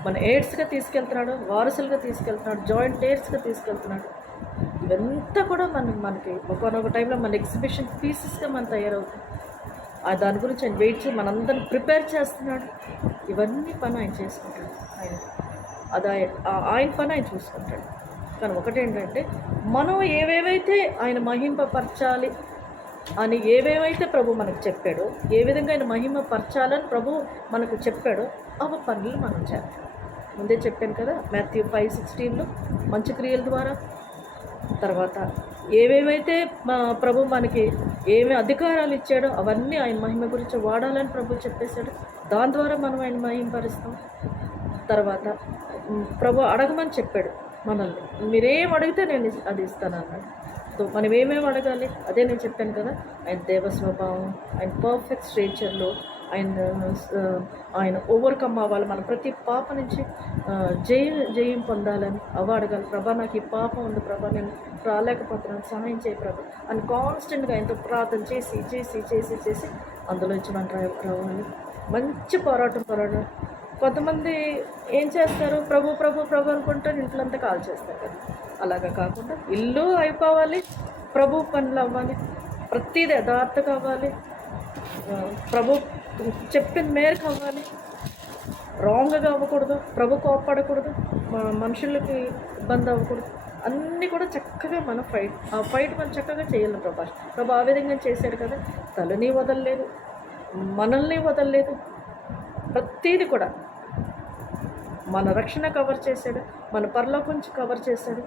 మన ఎయిడ్స్గా తీసుకెళ్తున్నాడు, వారసులుగా తీసుకెళ్తున్నాడు, జాయింట్ ఎయిడ్స్గా తీసుకెళ్తున్నాడు. ఇవంతా కూడా మనకి ఒకనొక టైంలో మన ఎగ్జిబిషన్ పీసెస్గా మనం తయారవుతాం. దాని గురించి ఆయన వెయిట్ చేసి మనందరిని ప్రిపేర్ చేస్తున్నాడు. ఇవన్నీ పని ఆయన చేసుకుంటాడు. ఆయన పని ఆయన చూసుకుంటాడు. కానీ ఒకటేంటంటే మనం ఏవేవైతే ఆయన మహింపరచాలి అని ఏవేవైతే ప్రభు మనకు చెప్పాడో, ఏ విధంగా ఆయన మహిమపరచాలని ప్రభు మనకు చెప్పాడో ఆ పనులు మనం చేద్దాం. ముందే చెప్పాను కదా, Matthew 5:16 మంచి క్రియల ద్వారా. తర్వాత ఏవేవైతే ప్రభు మనకి ఏమి అధికారాలు ఇచ్చాడో అవన్నీ ఆయన మహిమ గురించి వాడాలని ప్రభు చెప్పేశాడు. దాని ద్వారా మనం ఆయన మహిమపరుస్తాం. తర్వాత ప్రభు అడగమని చెప్పాడు మనల్ని, మీరేం అడిగితే నేను అది ఇస్తాను అన్నాడు. సో మనం ఏమేమి అడగాలి, అదే నేను చెప్పాను కదా. ఆయన దేవ స్వభావం, ఆయన పర్ఫెక్ట్ స్ట్రేచర్లో ఆయన ఓవర్కమ్ అవ్వాలి, మన ప్రతి పాప నుంచి జయం పొందాలని అడగాలి. ప్రభా నాకు ఈ పాపం ఉంది ప్రభా, నేను రాలేకపోతున్నాను, సహాయం చేయ ప్రభా అని కాన్స్టెంట్గా ఆయనతో ప్రార్థన చేసి చేసి చేసి చేసి అందులో నుంచి మనం రావాలి. మంచి పోరాటం. కొంతమంది ఏం చేస్తారు, ప్రభు ప్రభు ప్రభు అనుకుంటారు, ఇంట్లో అంతా కాల్ చేస్తారు కదా. అలాగా కాకుండా ఇల్లు అయిపోవాలి, ప్రభు పనులు అవ్వాలి, ప్రతిదీ యథార్థగా అవ్వాలి, ప్రభు చెప్పిన మేరకు అవ్వాలి, రాంగ్గా అవ్వకూడదు, ప్రభు కోప్పడకూడదు, మనుషులకి ఇబ్బంది అవ్వకూడదు. అన్నీ కూడా చక్కగా మనం ఆ ఫైట్ మనం చక్కగా చేయాలి. ప్రభు ఆ విధంగా చేశాడు కదా, తలని వదలలేదు, మనల్ని వదలలేదు, ప్రతీది కూడా మన రక్షణ కవర్ చేశాడు, మన పరలోకం నుంచి కవర్ చేశాడు.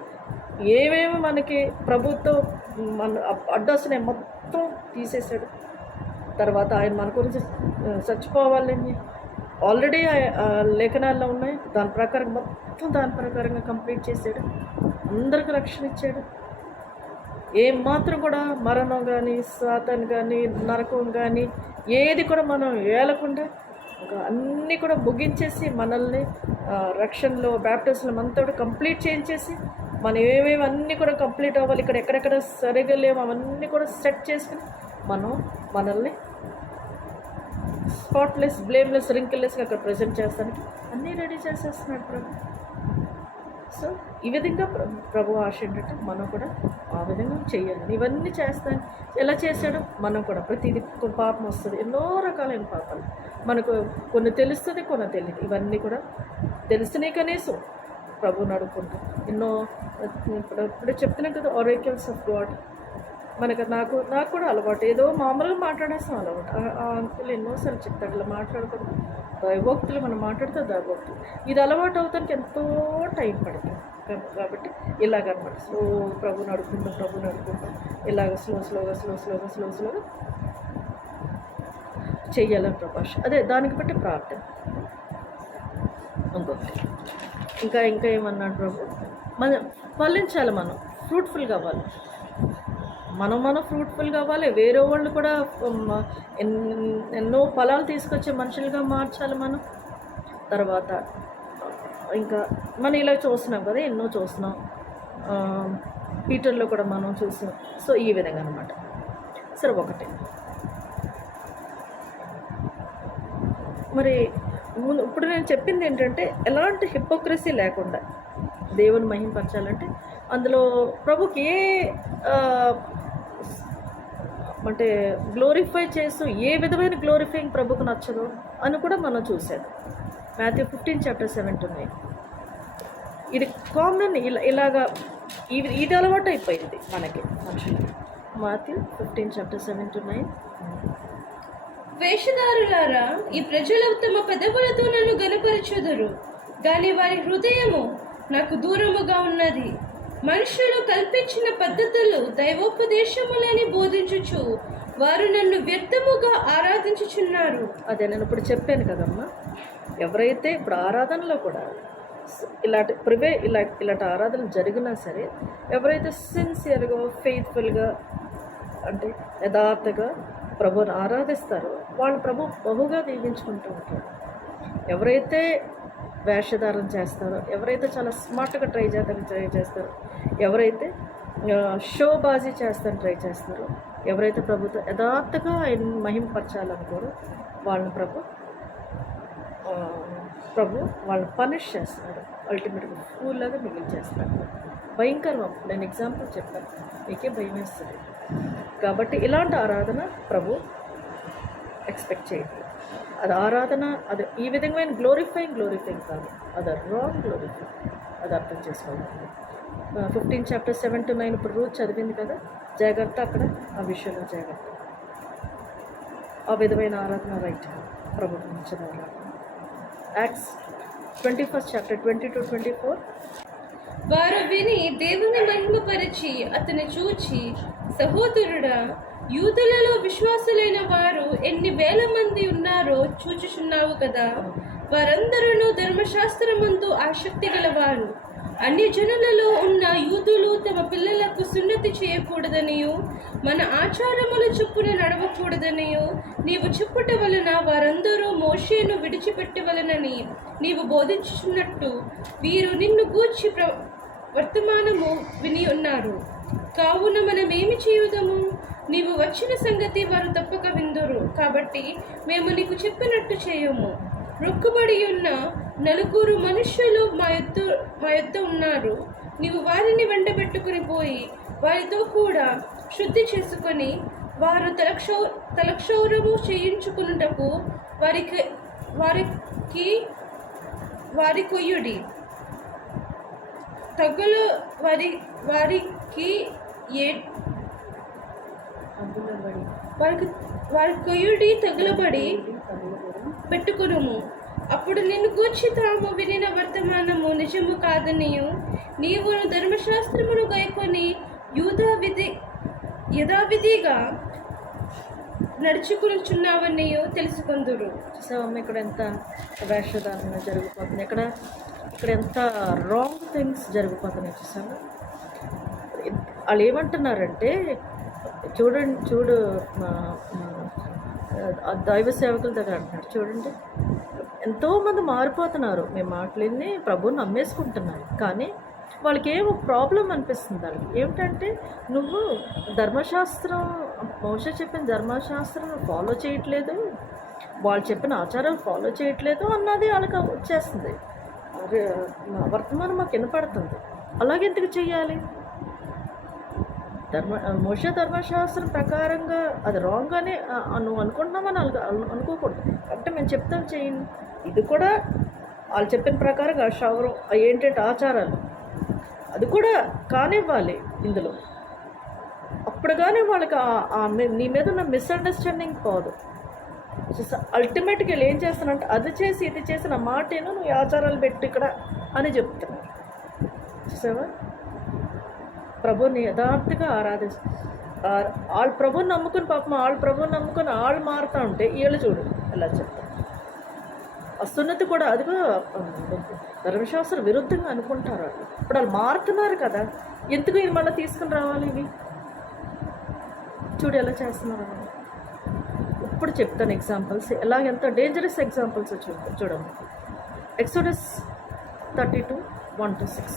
ఏమేమి మనకి ప్రభుత్వం మన అడ్డొస్తున్నాయి మొత్తం తీసేశాడు. తర్వాత ఆయన మన గురించి చచ్చిపోవాలని ఆల్రెడీ లేఖనాల్లో ఉన్నాయి, దాని ప్రకారంగా కంప్లీట్ చేశాడు. అందరికి రక్షణ ఇచ్చాడు. ఏం మాత్రం కూడా మరణం కానీ, సాతాను కానీ, నరకం కానీ ఏది కూడా మనం ఏలకుండా అన్నీ కూడా ముగించేసి మనల్ని రక్షణలో బ్యాప్టిజంలో అంతా కూడా కంప్లీట్ చేయించేసి, మనం ఏమేమి అన్నీ కూడా కంప్లీట్ అవ్వాలి, ఇక్కడ ఎక్కడెక్కడ సరిగా లేవు అవన్నీ కూడా సెట్ చేసుకుని మనల్ని స్పాట్లెస్, బ్లేమ్లెస్, రింకిల్లెస్గా అక్కడ ప్రజెంట్ చేస్తానికి అన్నీ రెడీ చేసేస్తున్నాడు ప్రభు. సో ఈ విధంగా ప్రభు ఆశ ఏంటంటే మనం కూడా ఆ విధంగా చేయాలి. ఇవన్నీ చేస్తాను ఎలా చేశాడో మనం కూడా ప్రతిదీ పాపం వస్తుంది, ఎన్నో రకాలైన పాపాలు మనకు, కొన్ని తెలుస్తుంది, కొన్ని తెలియదు. ఇవన్నీ కూడా తెలుస్తున్నాయి కనీసం ప్రభువుని అడుక్కుంటాం. ఎన్నో ఇప్పుడు చెప్తున్నాం కదా, ఆరేకల్స్ ఆఫ్ గాడ్. నాకు కూడా అలవాటు, ఏదో మామూలుగా మాట్లాడేస్తాం అలవాటు. ఆ అంకులు ఎన్నోసార్లు చెప్తాడు, ఇలా మాట్లాడకూడదు, దైవోక్తులు మనం మాట్లాడితే దైవోక్తులు. ఇది అలవాటు అవుతానికి ఎంతో టైం పడుతుంది. కాబట్టి ఇలాగనమాట ప్రభుని అడుక్కుంటాం ఇలాగ స్లోగా చెయ్యాలని ప్రభాష. అదే దానికి బట్టి ప్రార్థన. ఇంకొకటి ఇంకా ఏమన్నాడు ప్రభు, మనం ఫలించాలి, మనం ఫ్రూట్ఫుల్గా అవ్వాలి, మనం ఫ్రూట్ఫుల్గా అవ్వాలి. వేరే వాళ్ళు కూడా ఎన్నో ఫలాలు తీసుకొచ్చే మనుషులుగా మార్చాలి మనం. తర్వాత ఇంకా మనం ఇలా చూస్తున్నాం కదా, ఎన్నో చూస్తున్నాం, పీటర్లో కూడా మనం చూస్తున్నాం. సో ఈ విధంగా అనమాట. సరే, ఒకటి మరి ఇప్పుడు నేను చెప్పింది ఏంటంటే, ఎలాంటి హిపోక్రసీ లేకుండా దేవుని మహింపరచాలంటే అందులో ప్రభుకి అంటే గ్లోరిఫై చేస్తూ ఏ విధమైన గ్లోరిఫైయింగ్ ప్రభుకు నచ్చదు అని కూడా మనం చూసాం. మాథ్యూ 15:7-9 ఇది కామన్. ఇలాగా ఇది అలవాటు అయిపోయింది మనకి మనుషులు. మాథ్యూ 15:7-9 వేషధారులారా, ఈ ప్రజలు తమ పెదవులతో నన్ను గనపరచుదురు, కానీ వారి హృదయము నాకు దూరముగా ఉన్నది. మనుషులు కల్పించిన పద్ధతులు దైవోపదేశములని బోధించుచు వారు నన్ను వ్యర్థముగా ఆరాధించుచున్నారు. అదే నేను ఇప్పుడు చెప్పాను కదమ్మా, ఎవరైతే ఇప్పుడు ఆరాధనలో కూడా ఇలాంటి ఆరాధనలు జరిగినా సరే, ఎవరైతే సిన్సియర్గా, ఫెయిత్ఫుల్గా, అంటే యథార్థగా ప్రభుని ఆరాధిస్తారో వాళ్ళు ప్రభు బహుగా దీవించుకుంటూ ఉంటారు. ఎవరైతే వేషధారణ చేస్తారో, ఎవరైతే చాలా స్మార్ట్గా ట్రై చేస్తారో, ఎవరైతే షోబాజీ ట్రై చేస్తారో, ఎవరైతే ప్రభుతో యథార్థగా ఆయన మహింపరచాలనుకోరో వాళ్ళని ప్రభు వాళ్ళని పనిష్ చేస్తాడు. అల్టిమేట్గా ఫూల్లాగా మిగిలిచేస్తాడు. భయంకరం. నేను ఎగ్జాంపుల్ చెప్పాను, మీకే భయం వేస్తుంది. కాబట్టి ఇలాంటి ఆరాధన ప్రభు ఎక్స్పెక్ట్ చేయండి. అది ఆరాధన, అది ఈ విధమైన గ్లోరిఫైయింగ్ కాదు, అది రాంగ్ గ్లోరిఫై. అది అర్థం చేసుకోవాలి. 15:7-9 ఇప్పుడు రూత్ చదివింది కదా, జాగ్రత్త అక్కడ ఆ విషయంలో జాగ్రత్త. ఆ విధమైన ఆరాధన రైట్ ప్రభు నుంచి ఆరాధన. యాక్ట్స్ 21:20-24 వారు విని దేవుని మహిమపరిచి అతని చూచి, సహోదరుడా, యూదులలో విశ్వాసులైన వారు ఎన్ని వేల మంది ఉన్నారో చూచుచున్నావు కదా. వారందరూ ధర్మశాస్త్రమందు ఆసక్తి గలవారు. అన్ని జనులలో ఉన్న యూదులు తమ పిల్లలకు సున్నతి చేయకూడదనియు మన ఆచారముల చొప్పున నడవకూడదనియు నీవు చెప్పుట వలన వారందరూ మోషేను విడిచిపెట్టవలనని నీవు బోధించుచున్నట్టు వీరు నిన్ను గూర్చి వర్తమానము విని ఉన్నారు. కావున మనమేమి చేయుదము? నీవు వచ్చిన సంగతి వారు తప్పక విందురు. కాబట్టి మేము నీకు చెప్పినట్టు చేయము. రొక్కుబడి ఉన్న 4 మనుష్యులు మా యొద్ద ఉన్నారు. నీవు వారిని వెంటబెట్టుకుని పోయి వారితో కూడా శుద్ధి చేసుకొని వారు తలక్షౌరము చేయించుకున్నటకు వారి కొయ్యుడి తగ్గులు వారి కొయ్యుడి తగులబడి పెట్టుకునుము. అప్పుడు నిన్ను గూర్చి తాము వినిన వర్తమానము నిజము కాదనియు నీవు ధర్మశాస్త్రమును గైకొని యథావిధిగా నడుచుకునిచున్నావనియు తెలుసుకుందురు. చూసావమ్మ ఇక్కడ ఎంత వేషధారణ జరిగిపోతుంది, ఇక్కడ ఎంత రాంగ్ థింగ్స్ జరిగిపోతున్నాయి. చూసాము వాళ్ళు ఏమంటున్నారంటే చూడు దైవ సేవకుల దగ్గర అంటున్నారు, చూడండి ఎంతోమంది మారిపోతున్నారు, మేము మాటలన్నీ ప్రభువుని నమ్మేసుకుంటున్నారు, కానీ వాళ్ళకి ఏమో ప్రాబ్లం అనిపిస్తుంది. వాళ్ళకి ఏమిటంటే నువ్వు ధర్మశాస్త్రం, మోషే చెప్పిన ధర్మశాస్త్రం ఫాలో చేయట్లేదు, వాళ్ళు చెప్పిన ఆచారాలు ఫాలో చేయట్లేదు అన్నది వాళ్ళకి వచ్చేస్తుంది. వర్తమానం మాకు వినపడుతుంది. అలాగే ఎందుకు చెయ్యాలి? మోషే ధర్మశాస్త్రం ప్రకారంగా అది రాంగ్ అని నువ్వు అనుకుంటున్నామని అనుకోకూడదు. కాబట్టి మేము చెప్తాం చేయండి. ఇది కూడా వాళ్ళు చెప్పిన ప్రకారంగా షవరం ఏంటంటే ఆచారాలు అది కూడా కానివ్వాలి ఇందులో. అప్పుడు కానీ వాళ్ళకి నీ మీద ఉన్న మిస్అండర్స్టాండింగ్ పోదు. అల్టిమేట్గా వీళ్ళు ఏం చేస్తానంటే అది చేసి ఇది చేసి నా మాటేను నువ్వు ఆచారాలు పెట్టు ఇక్కడ అని చెప్తున్నారు. చూసావా? ప్రభుని యథార్థంగా వాళ్ళు ప్రభుని నమ్ముకుని పాపం వాళ్ళు ప్రభుని నమ్ముకొని వాళ్ళు మారుతూ ఉంటే వీళ్ళు చూడు ఎలా చెప్తారు. సున్నతి కూడా అదిగో ధర్మశాస్త్ర విరుద్ధంగా అనుకుంటారు వాళ్ళు. ఇప్పుడు వాళ్ళు మారుతున్నారు కదా, ఎందుకు ఇది మళ్ళీ తీసుకుని రావాలి? ఇవి చూడు ఎలా చేస్తున్నారు. ఇప్పుడు చెప్తాను ఎగ్జాంపుల్స్, ఎలాగెంత డేంజరస్ ఎగ్జాంపుల్స్ చూడండి. ఎక్సోడస్ 32:1-6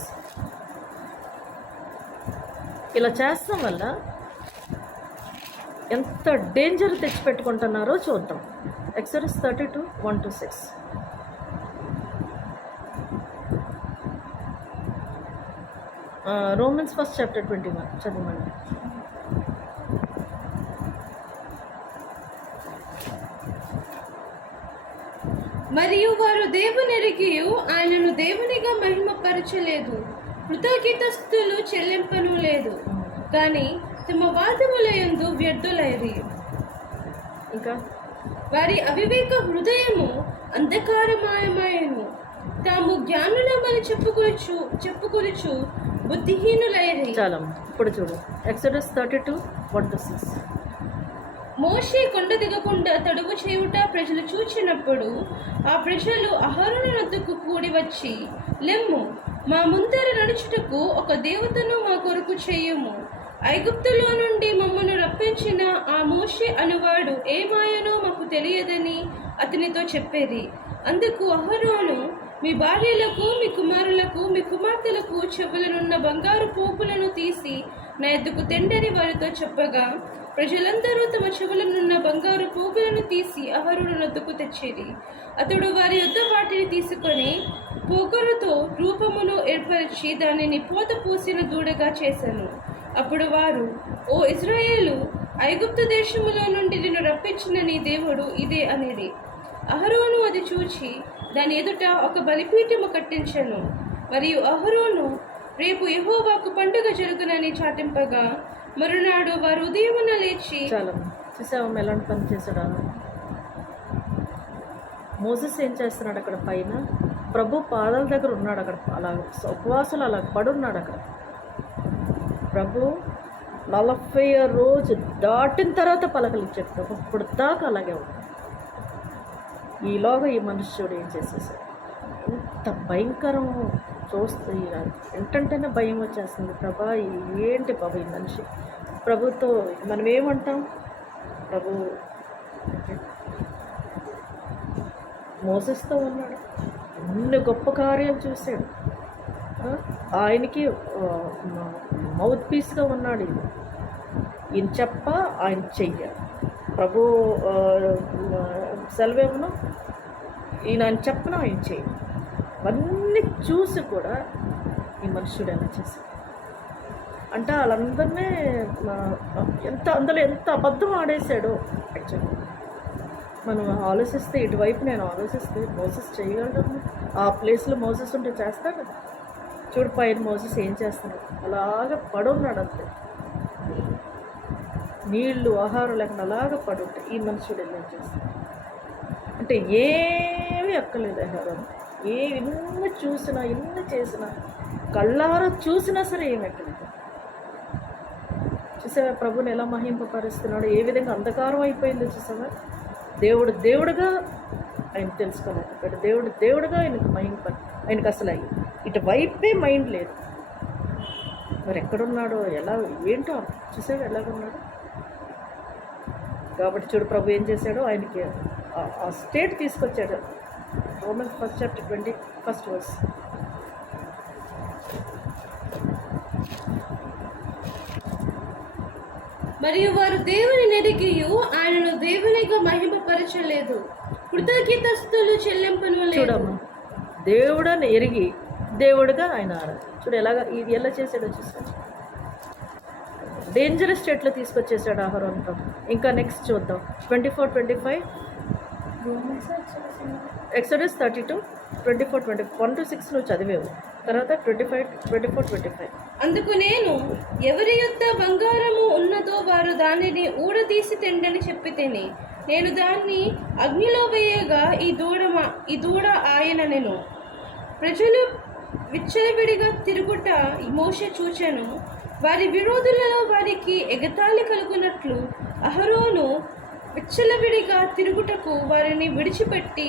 ఇలా చేస్తాం వల్ల ఎంత డేంజర్ తెచ్చిపెట్టుకుంటున్నారో చూద్దాం. ఎక్సోడస్ 32:1-6 రోమన్స్ 1:21 చదవండి. మరియు వారు దేవునెరిగియు ఆయనను దేవునిగా మహిమపరచలేదు, కృతజ్ఞతాస్తుతులు చెల్లింపను లేదు, కానీ తమ వాదములయందు వ్యర్థులైరి. ఇంకా వారి అవివేక హృదయము అంధకారమయమయను, తాము జ్ఞానులమని చెప్పుకొనుచు బుద్ధిహీనులైరి. చాలా ఇప్పుడు చూడు ఎక్సోడస్ 32:1-6. మోషే కొండ దిగకుండా తడువు చేయుట ప్రజలు చూచినప్పుడు ఆ ప్రజలు అహరోను వద్దకు కూడి వచ్చి, లెమ్ము, మా ముందర నడుచుటకు ఒక దేవతను మా కొరకు చేయము. ఐగుప్తులో నుండి మమ్మను రప్పించిన ఆ మోషే అనువాడు ఏ మాయనో మాకు తెలియదని అతనితో చెప్పేది. అందుకు అహరోను, మీ భార్యలకు, మీ కుమారులకు, మీ కుమార్తెలకు చెవులనున్న బంగారు పోగులను తీసి నా ఎద్దుకు తెండని వారితో చెప్పగా, ప్రజలందరూ తమ చెవులనున్న బంగారు పోగులను తీసి అహరోను వద్దకు తెచ్చేది. అతడు వారి యొద్ద వాటిని తీసుకొని పొగరుతో రూపమును ఏర్పరిచి దానిని పోత పూసిన దూడగా చేశాను. అప్పుడు వారు, ఓ ఇశ్రాయేలు, ఐగుప్తు దేశములో నుండి నిన్ను రప్పించిన నీ దేవుడు ఇదే అనేది. అహరోను అది చూచి దాని ఎదుట ఒక బలిపీఠము కట్టించెను. మరియు అహరోను రేపు యెహోవాకు పండుగ జరుగునని చాటింపగా, మరునాడు వారు ఉదయమున లేచి. చాలా చూసావా ఎలాంటి పని చేశాడు. మోసెస్ ఏం చేస్తున్నాడు అక్కడ పైన? ప్రభు పాదాల దగ్గర ఉన్నాడు అక్కడ, అలా ఉపవాసాలు అలా పడున్నాడు అక్కడ. ప్రభు 40 రోజు దాటిన తర్వాత పలకలు చెప్పాడు. ఇప్పుడు దాకా అలాగే ఉంది. ఈలోగా ఈ మనుష్యుడు ఏం చేసేసాడు? ఎంత భయంకరం చూస్తే ఏంటంటేనే భయం వచ్చేస్తుంది. ప్రభా ఏంటి బాబు ఈ మనిషి, ప్రభుతో మనం ఏమంటాం? ప్రభు మోసెస్తో ఉన్నాడు, అన్ని గొప్ప కార్యాలు చూశాడు. ఆయనకి మౌత్ పీస్గా ఉన్నాడు. ఈయన చెప్ప, ఆయన చెయ్య. ప్రభు సెలవేమో ఈయన ఆయన చెప్పన, ఆయన చెయ్యి. అవన్నీ చూసి కూడా ఈ మనుషుడు ఎలా చేశాడు అంటే వాళ్ళందరినీ అందులో ఎంత అబద్ధం ఆడేశాడో. యాక్చువల్లీ మనం ఆలోచిస్తే, ఇటువైపు నేను ఆలోచిస్తే మోసెస్ చేయగలడు. ఆ ప్లేస్లో మోసెస్ ఉంటే చేస్తాడు. చూడు పైన మోసెస్ ఏం చేస్తున్నాడు, అలాగ పడున్నాడు అంతే. నీళ్ళు ఆహారం లేకుండా అలాగ పడుంటే ఈ మనుషుడు ఎలా చేస్తాడు అంటే ఏమీ ఎక్కలేదు. ఆహారం ఎన్ని చూసినా, ఎన్ని చేసినా, కళ్ళారా చూసినా సరే ఏమి ఎక్కలేదు. చూసావా ప్రభుని ఎలా మహింపరుస్తున్నాడు, ఏ విధంగా అంధకారం అయిపోయిందో చూసావా. దేవుడుగా ఆయన తెలుసుకోలేకపోయాడు. దేవుడుగా ఆయనకు ఆయనకు అసలు ఇటు వైపే మైండ్ లేదు. మరి ఎక్కడున్నాడో, ఎలా ఏంటో చూసావా ఎలాగున్నాడు. కాబట్టి చూడు ప్రభు ఏం చేశాడో, ఆయనకి ఆ స్టేట్ తీసుకొచ్చాడు. రోమన్స్ 1:21 మరియు వారు దేవుని నెరిగియు ఆయనను దేవునిగా మహిమపరచలేదు, కృతజ్ఞతాస్తుతులు చెల్లింపనలేదు. చూడమ్మా, దేవుడని ఎరిగి దేవుడుగా ఆయన చూడు ఇది ఎలా చేశాడో చూసాడు. డేంజరస్ స్టేట్లో తీసుకొచ్చేసాడు ఆహారం. ఇంకా నెక్స్ట్ చూద్దాం 24-25 ఎక్సోడస్ 32 24-20 1-6 నువ్వు చదివేవు. తర్వాత 24-25 అందుకు నేను ఎవరి యొద్ద బంగారము ఉన్నదో వారు దానిని ఊడదీసి తిండని చెప్పి తిని, నేను దాన్ని అగ్నిలో వేయగా ఈ దూడ ఆయన నేను ప్రజలు విచ్చలవిడిగా తిరుగుట మోషే చూచెను. వారి విరోధులలో వారికి ఎగతాళి కలుగునట్లు అహరోను విచ్చలవిడిగా తిరుగుటకు వారిని విడిచిపెట్టి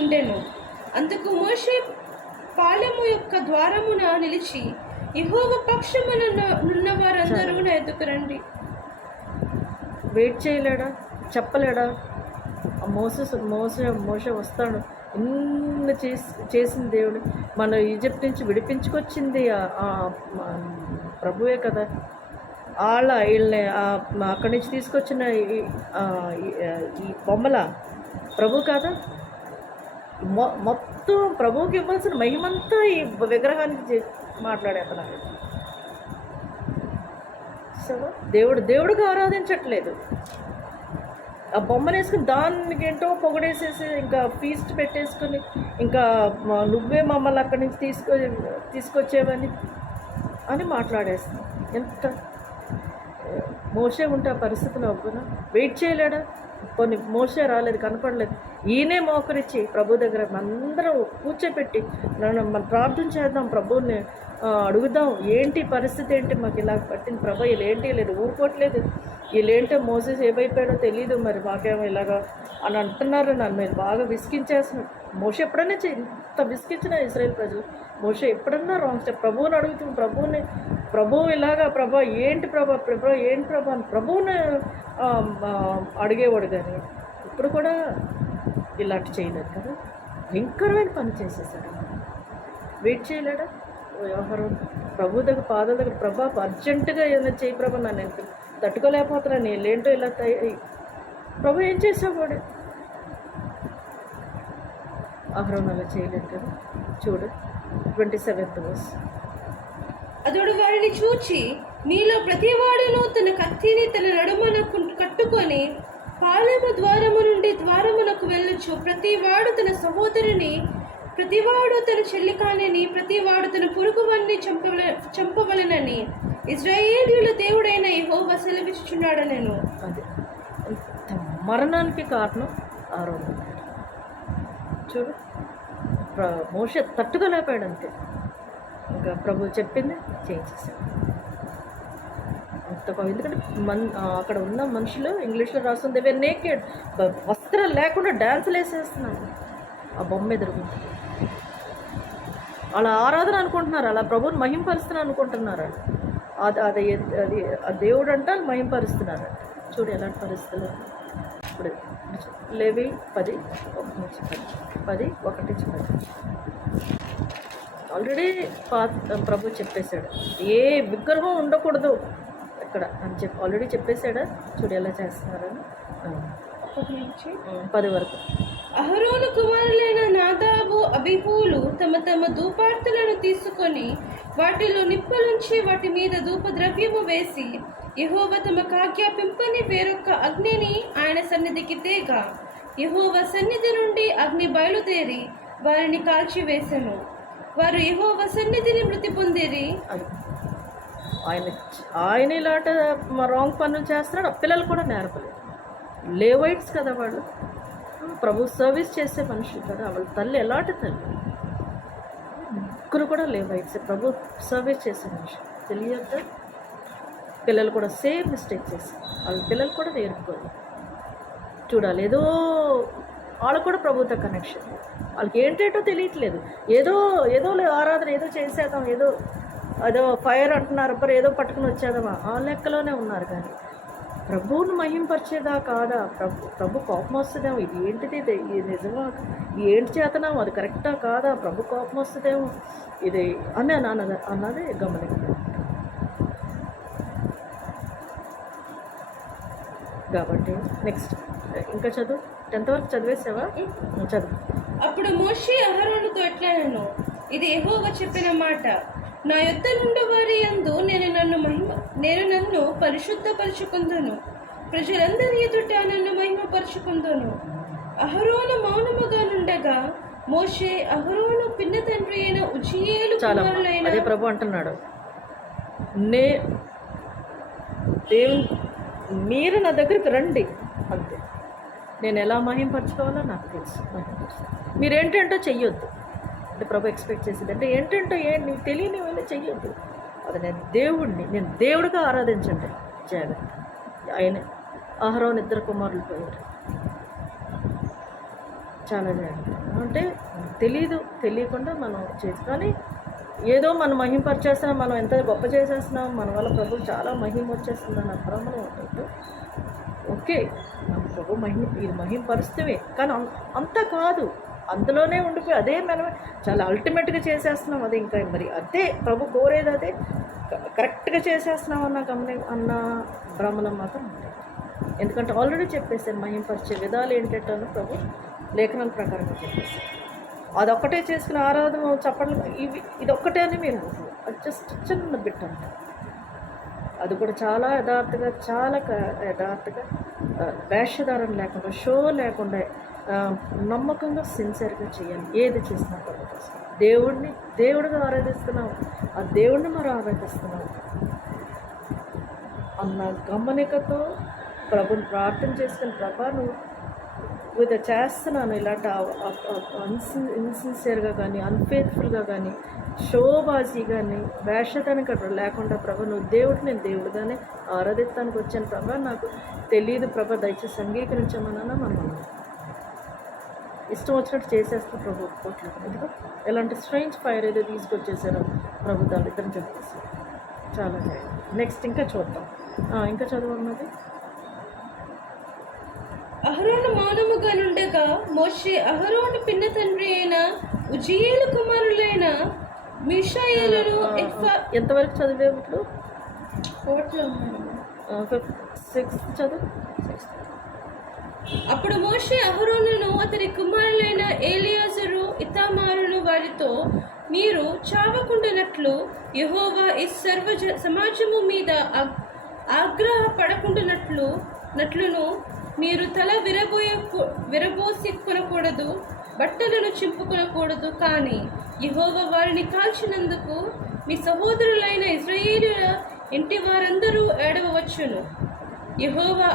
ఉండెను. అందుకు మోషే పాలెము యొక్క ద్వారమున నిలిచి, యెహోవా పక్షమునున్న వారందరూ నా ఎదుకు రండి. వెయిట్ చేయలేడా, చెప్పలేడా? మోసే వస్తాడు. ఇన్ని చేసిన దేవుడు మన ఈజిప్ట్ నుంచి విడిపించుకొచ్చింది ప్రభువే కదా. వీళ్ళని అక్కడి నుంచి తీసుకొచ్చిన ఈ బొమ్మల ప్రభు కాదా? మొత్తం ప్రభువుకి ఇవ్వాల్సిన మహిమంతా ఈ విగ్రహానికి మాట్లాడేస్తున్నారు. సో దేవుడిగా ఆరాధించట్లేదు. ఆ బొమ్మను వేసుకుని దానికి ఏంటో పొగడేసేసి ఇంకా ఫీస్ట్ పెట్టేసుకుని ఇంకా నువ్వే మమ్మల్ని అక్కడి నుంచి తీసుకొచ్చేవని అని మాట్లాడేస్తున్నాం. ఎంత మోసే ఉంటే ఆ పరిస్థితిలో ఒప్పునా వెయిట్ చేయలేడా? కొన్ని మోసే రాలేదు, కనపడలేదు. ఈయనే మోకరించి ప్రభు దగ్గర అందరం కూర్చోపెట్టి మనం ప్రార్థన చేద్దాం, ప్రభువుని అడుగుదాం, ఏంటి పరిస్థితి ఏంటి, మాకు ఇలా పట్టింది ప్రభు, వీళ్ళేంటి లేదు ఊరుకోవట్లేదు, వీళ్ళేంటో మోసెస్ ఏమైపోయాడో తెలియదు, మరి మాకేమో ఇలాగా అని అంటున్నారు, నన్ను మీరు బాగా విసిగించేస్తున్నారు. మోసే ఎప్పుడైనా ఇంత విసిగించిన ఇశ్రాయేల్ ప్రజలు మోసే ఎప్పుడన్నా రాంగ్ స్టెప్ ప్రభువుని అడుగుతుంది. ప్రభువు ఇలాగా ప్రభా ఏంటి ఏంటి అని ప్రభువుని అడిగేవాడు. కానీ ఇప్పుడు కూడా ఇలాంటి చేయలేదు కదా. భయంకరమైన పని చేసేసాడు. వెయిట్ చేయలేడా వ్యవహారం? ప్రభు దగ్గర పాదాల దగ్గర ప్రభా అర్జెంటుగా ఏదైనా చేయి ప్రభా, నన్ను తట్టుకోలేకపోతున్నాను, వీళ్ళేంటో ఇలా ప్రభు ఏం చేసావాడు? ఆహారం అలా చేయలేదు కదా. చూడు 27th verse. అతడు వారిని చూచి, మీలో ప్రతివాడును తన కత్తిని తన నడుమన కట్టుకొని పాలెము ద్వారము నుండి ద్వారమునకు వెళ్ళొచ్చు. ప్రతివాడు తన సహోదరుని, ప్రతివాడు తన చెల్లికానిని, ప్రతివాడు తన పొరుగువాన్ని చంపవలనని ఇశ్రాయేలీయుల దేవుడైన యెహోవా సెలవిచ్చుచున్నాడనెను. అది మరణానికి కారణం ఆరోగ్యం. చూడు మోషే తట్టుకోలేపాడు అంతే. ఇంకా ప్రభు చెప్పింది చేయించేసాడు. ఎందుకంటే అక్కడ ఉన్న మనుషులు ఇంగ్లీష్లో రాస్తుంది దే వర్ నేకెడ్, వస్త్రాలు లేకుండా డ్యాన్సులు వేసేస్తున్నారు ఆ బొమ్మ ఎదురుకుంటే. అలా ఆరాధన అనుకుంటున్నారు, అలా ప్రభువుని మహింపరుస్తున్నారు అనుకుంటున్నారు. అది అది అది ఆ దేవుడు అంట మహింపరుస్తున్నారు. చూడు ఎలాంటి పరిస్థితులు. ఇప్పుడు లేవి 10:1-10 ఆల్రెడీ ప్రభు చెప్పేశాడు, ఏ విగ్రహం ఉండకూడదు ఎక్కడ అని చెప్పి ఆల్రెడీ చెప్పేశాడా. చూడు ఎలా చేస్తున్నారని. 10 వరకు. అహరోను కుమారులైన నాదాబు అబీహూలు తమ తమ ధూపార్తులను తీసుకొని వాటిలో నిప్పులుంచి వాటి మీద ధూపద్రవ్యము వేసి యెహోవా తమకు ఆజ్ఞాపింపని వేరొక అగ్నిని ఆయన సన్నిధికి తేగ యెహోవా సన్నిధి నుండి అగ్ని బయలుదేరి వారిని కాల్చివేసెను. వారు యెహోవా సన్నిధిని మృతి పొందిరి. అది ఆయన ఇలాంటి రాంగ్ పనులు చేస్తున్నాడు. పిల్లలు కూడా నేర్పలేదు. లేవైట్స్ కదా వాళ్ళు, ప్రభు సర్వీస్ చేసే మనుషులు కదా. వాళ్ళ తల్లి ఎలాంటి తల్లి, ముగ్గురు కూడా లేవైట్స్, ప్రభు సర్వీస్ చేసే మనుషులు. తెలియక పిల్లలు కూడా సేమ్ మిస్టేక్ చేసి వాళ్ళ పిల్లలు కూడా నేర్పుకోవాలి. చూడాలి, ఏదో వాళ్ళకు కూడా ప్రభుత్వ కనెక్షన్, వాళ్ళకి ఏంటేటో తెలియట్లేదు. ఏదో ఏదో ఆరాధన ఏదో చేసేద్దాం, ఏదో ఫైర్ అంటున్నారు, ఏదో పట్టుకుని వచ్చేద్దామా ఆ లెక్కలోనే ఉన్నారు. కానీ ప్రభువును మహింపరిచేదా కాదా, ప్రభు కోపం వస్తుందేమో, ఇది ఏంటిది, ఇది నిజమా, ఏంటి చేతనాం, అది కరెక్టా కాదా, ప్రభు కోపం వస్తుందేమో ఇది అని అన్నది గమనించాలి. కాబట్టి నెక్స్ట్ ఇంకా చదువు. 10th వరకు చదివేసావా? చదువు. అప్పుడు మోషే అహరోనుతో ఎట్లనెను, ఇది యెహోవా చెప్పిన మాట, నా యొద్ద నుండి వారి యందు నేను నన్ను పరిశుద్ధపరచుకుందును, ప్రజలందరి ఎదుట నన్ను మహిమపరచుకుందును. అహరోను మౌనముగా నుండగా మోషే అహరోను పిన్న తండ్రి అయిన ఉజ్జియేలు కుమారులైన అదే ప్రభు అంటున్నాడు, మీరు నా దగ్గరికి రండి అంతే, నేను ఎలా మహింపరచుకోవాలో నాకు తెలుసు, మీరేంటంటో చెయ్యొద్దు అంటే ప్రభు ఎక్స్పెక్ట్ చేసేది అంటే ఏంటంటే నీకు తెలియని వెళ్ళి చెయ్యొద్దు. అది నేను దేవుడిగా ఆరాధించండి. జాగ్రత్త. ఆయన అహరోను 2 కుమారులు పోయారు. చాలా జాగ్రత్త. అంటే తెలియకుండా మనం కానీ ఏదో మనం మహింపరిచేస్తున్నాం, మనం ఎంత గొప్ప చేసేస్తున్నాం, మన వల్ల ప్రభు చాలా మహిమ వచ్చేస్తుందని అభ్రమణం ఉంటుంది. ఓకే, ప్రభు ఇది మహింపరుస్తమే, కానీ అంత కాదు, అందులోనే ఉండిపోయి అదే మనం చాలా అల్టిమేట్గా చేసేస్తున్నాం. అది ఇంకా మరి అదే ప్రభు కోరేది, అదే కరెక్ట్గా చేసేస్తున్నాం అన్న భ్రమణం మాత్రం ఉంటుంది. ఎందుకంటే ఆల్రెడీ చెప్పేసాను మహింపరిచే విధాలు ఏంటంటే ప్రభు లేఖనాల ప్రకారంగా చెప్పేసాను. అదొక్కటే చేసుకుని ఆరాధన చెప్పడం ఇదొక్కటే అని మీరు అది జస్ట్ చిన్న బిట్ అంటే అది కూడా చాలా యథార్థగా వేషధారణ లేకుండా, షో లేకుండా నమ్మకంగా సిన్సియర్గా చేయాలి. ఏది చేసినా ప్రభుత్వం దేవుడిగా ఆరాధిస్తున్నాం, ఆ దేవుడిని మనం ఆరాధిస్తున్నాం అన్న గమనికతో ప్రభుని ప్రార్థన చేసుకుని, ప్రభా నువ్వు ఇది చేస్తున్నాను, ఇలాంటి ఇన్సిన్సియర్గా కానీ అన్ఫేత్ఫుల్గా కానీ షోబాజీ కానీ వేషధానికి అక్కడ లేకుండా ప్రభా నువ్వు నేను దేవుడిగానే ఆరాధిస్తానికి వచ్చాను ప్రభా, నాకు తెలియదు ప్రభా, దయచేసి అంగీకరించమన్నా మనం ఇష్టం వచ్చినట్టు చేసేస్తూ ప్రభు ఒప్పుకోవట్లేదు. ఎందుకు ఎలాంటి స్ట్రేంజ్ ఫైర్ ఏదో తీసుకొచ్చేసారో ప్రభు దానిద్దరం చెప్పేసి చాలా. నెక్స్ట్ ఇంకా చూద్దాం, ఇంకా చదవన్నది. అహరోను మౌనముగా నుండగా మోషే అహరోను పిన్న తండ్రి అయిన ఉజ్జియేలు కుమారులైన మీషాయేలును ఎంతవరకు చదివే ఇప్పుడు? 6th చదువు. అప్పుడు మోషే అహరోనును అతని కుమారులైన ఏలియాజరు ఇతామారును వారితో, మీరు చావకుండానట్లు యెహోవా ఈ సర్వ సమాజము మీద ఆగ్రహపడకుండానట్లును మీరు తల విరబోసుకొనకూడదు, బట్టలను చింపుకొనకూడదు. కానీ యెహోవా వారిని కాల్చినందుకు మీ సహోదరులైన ఇశ్రాయేలీయుల ఇంటి వారందరూ ఏడవవచ్చును. యెహోవా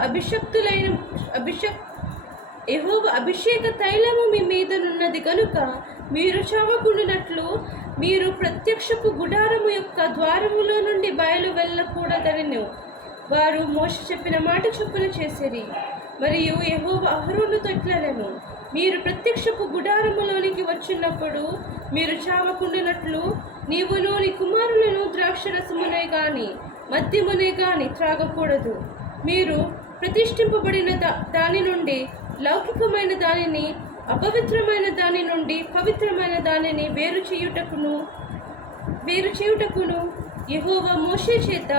అభిషేక తైలము మీ మీదనున్నది కనుక మీరు చావకుండానట్లు మీరు ప్రత్యక్షపు గుడారము యొక్క ద్వారములో నుండి బయలు వెళ్ళకూడదనెను. వారు మోషే చెప్పిన మాట చొప్పున చేసిరి. మరియు యెహోవా అహరోనుతో ఇట్లనెను, మీరు ప్రత్యక్షపు గుడారములోనికి వచ్చినప్పుడు మీరు చావకుండానట్లు నీవును నీ కుమారులను ద్రాక్షరసమునే గాని మద్యమునే గాని త్రాగకూడదు. మీరు ప్రతిష్ఠింపబడిన దాని నుండి లౌకికమైన దానిని, అపవిత్రమైన దాని నుండి పవిత్రమైన దానిని వేరు చేయుటకును యెహోవా మోషే చేత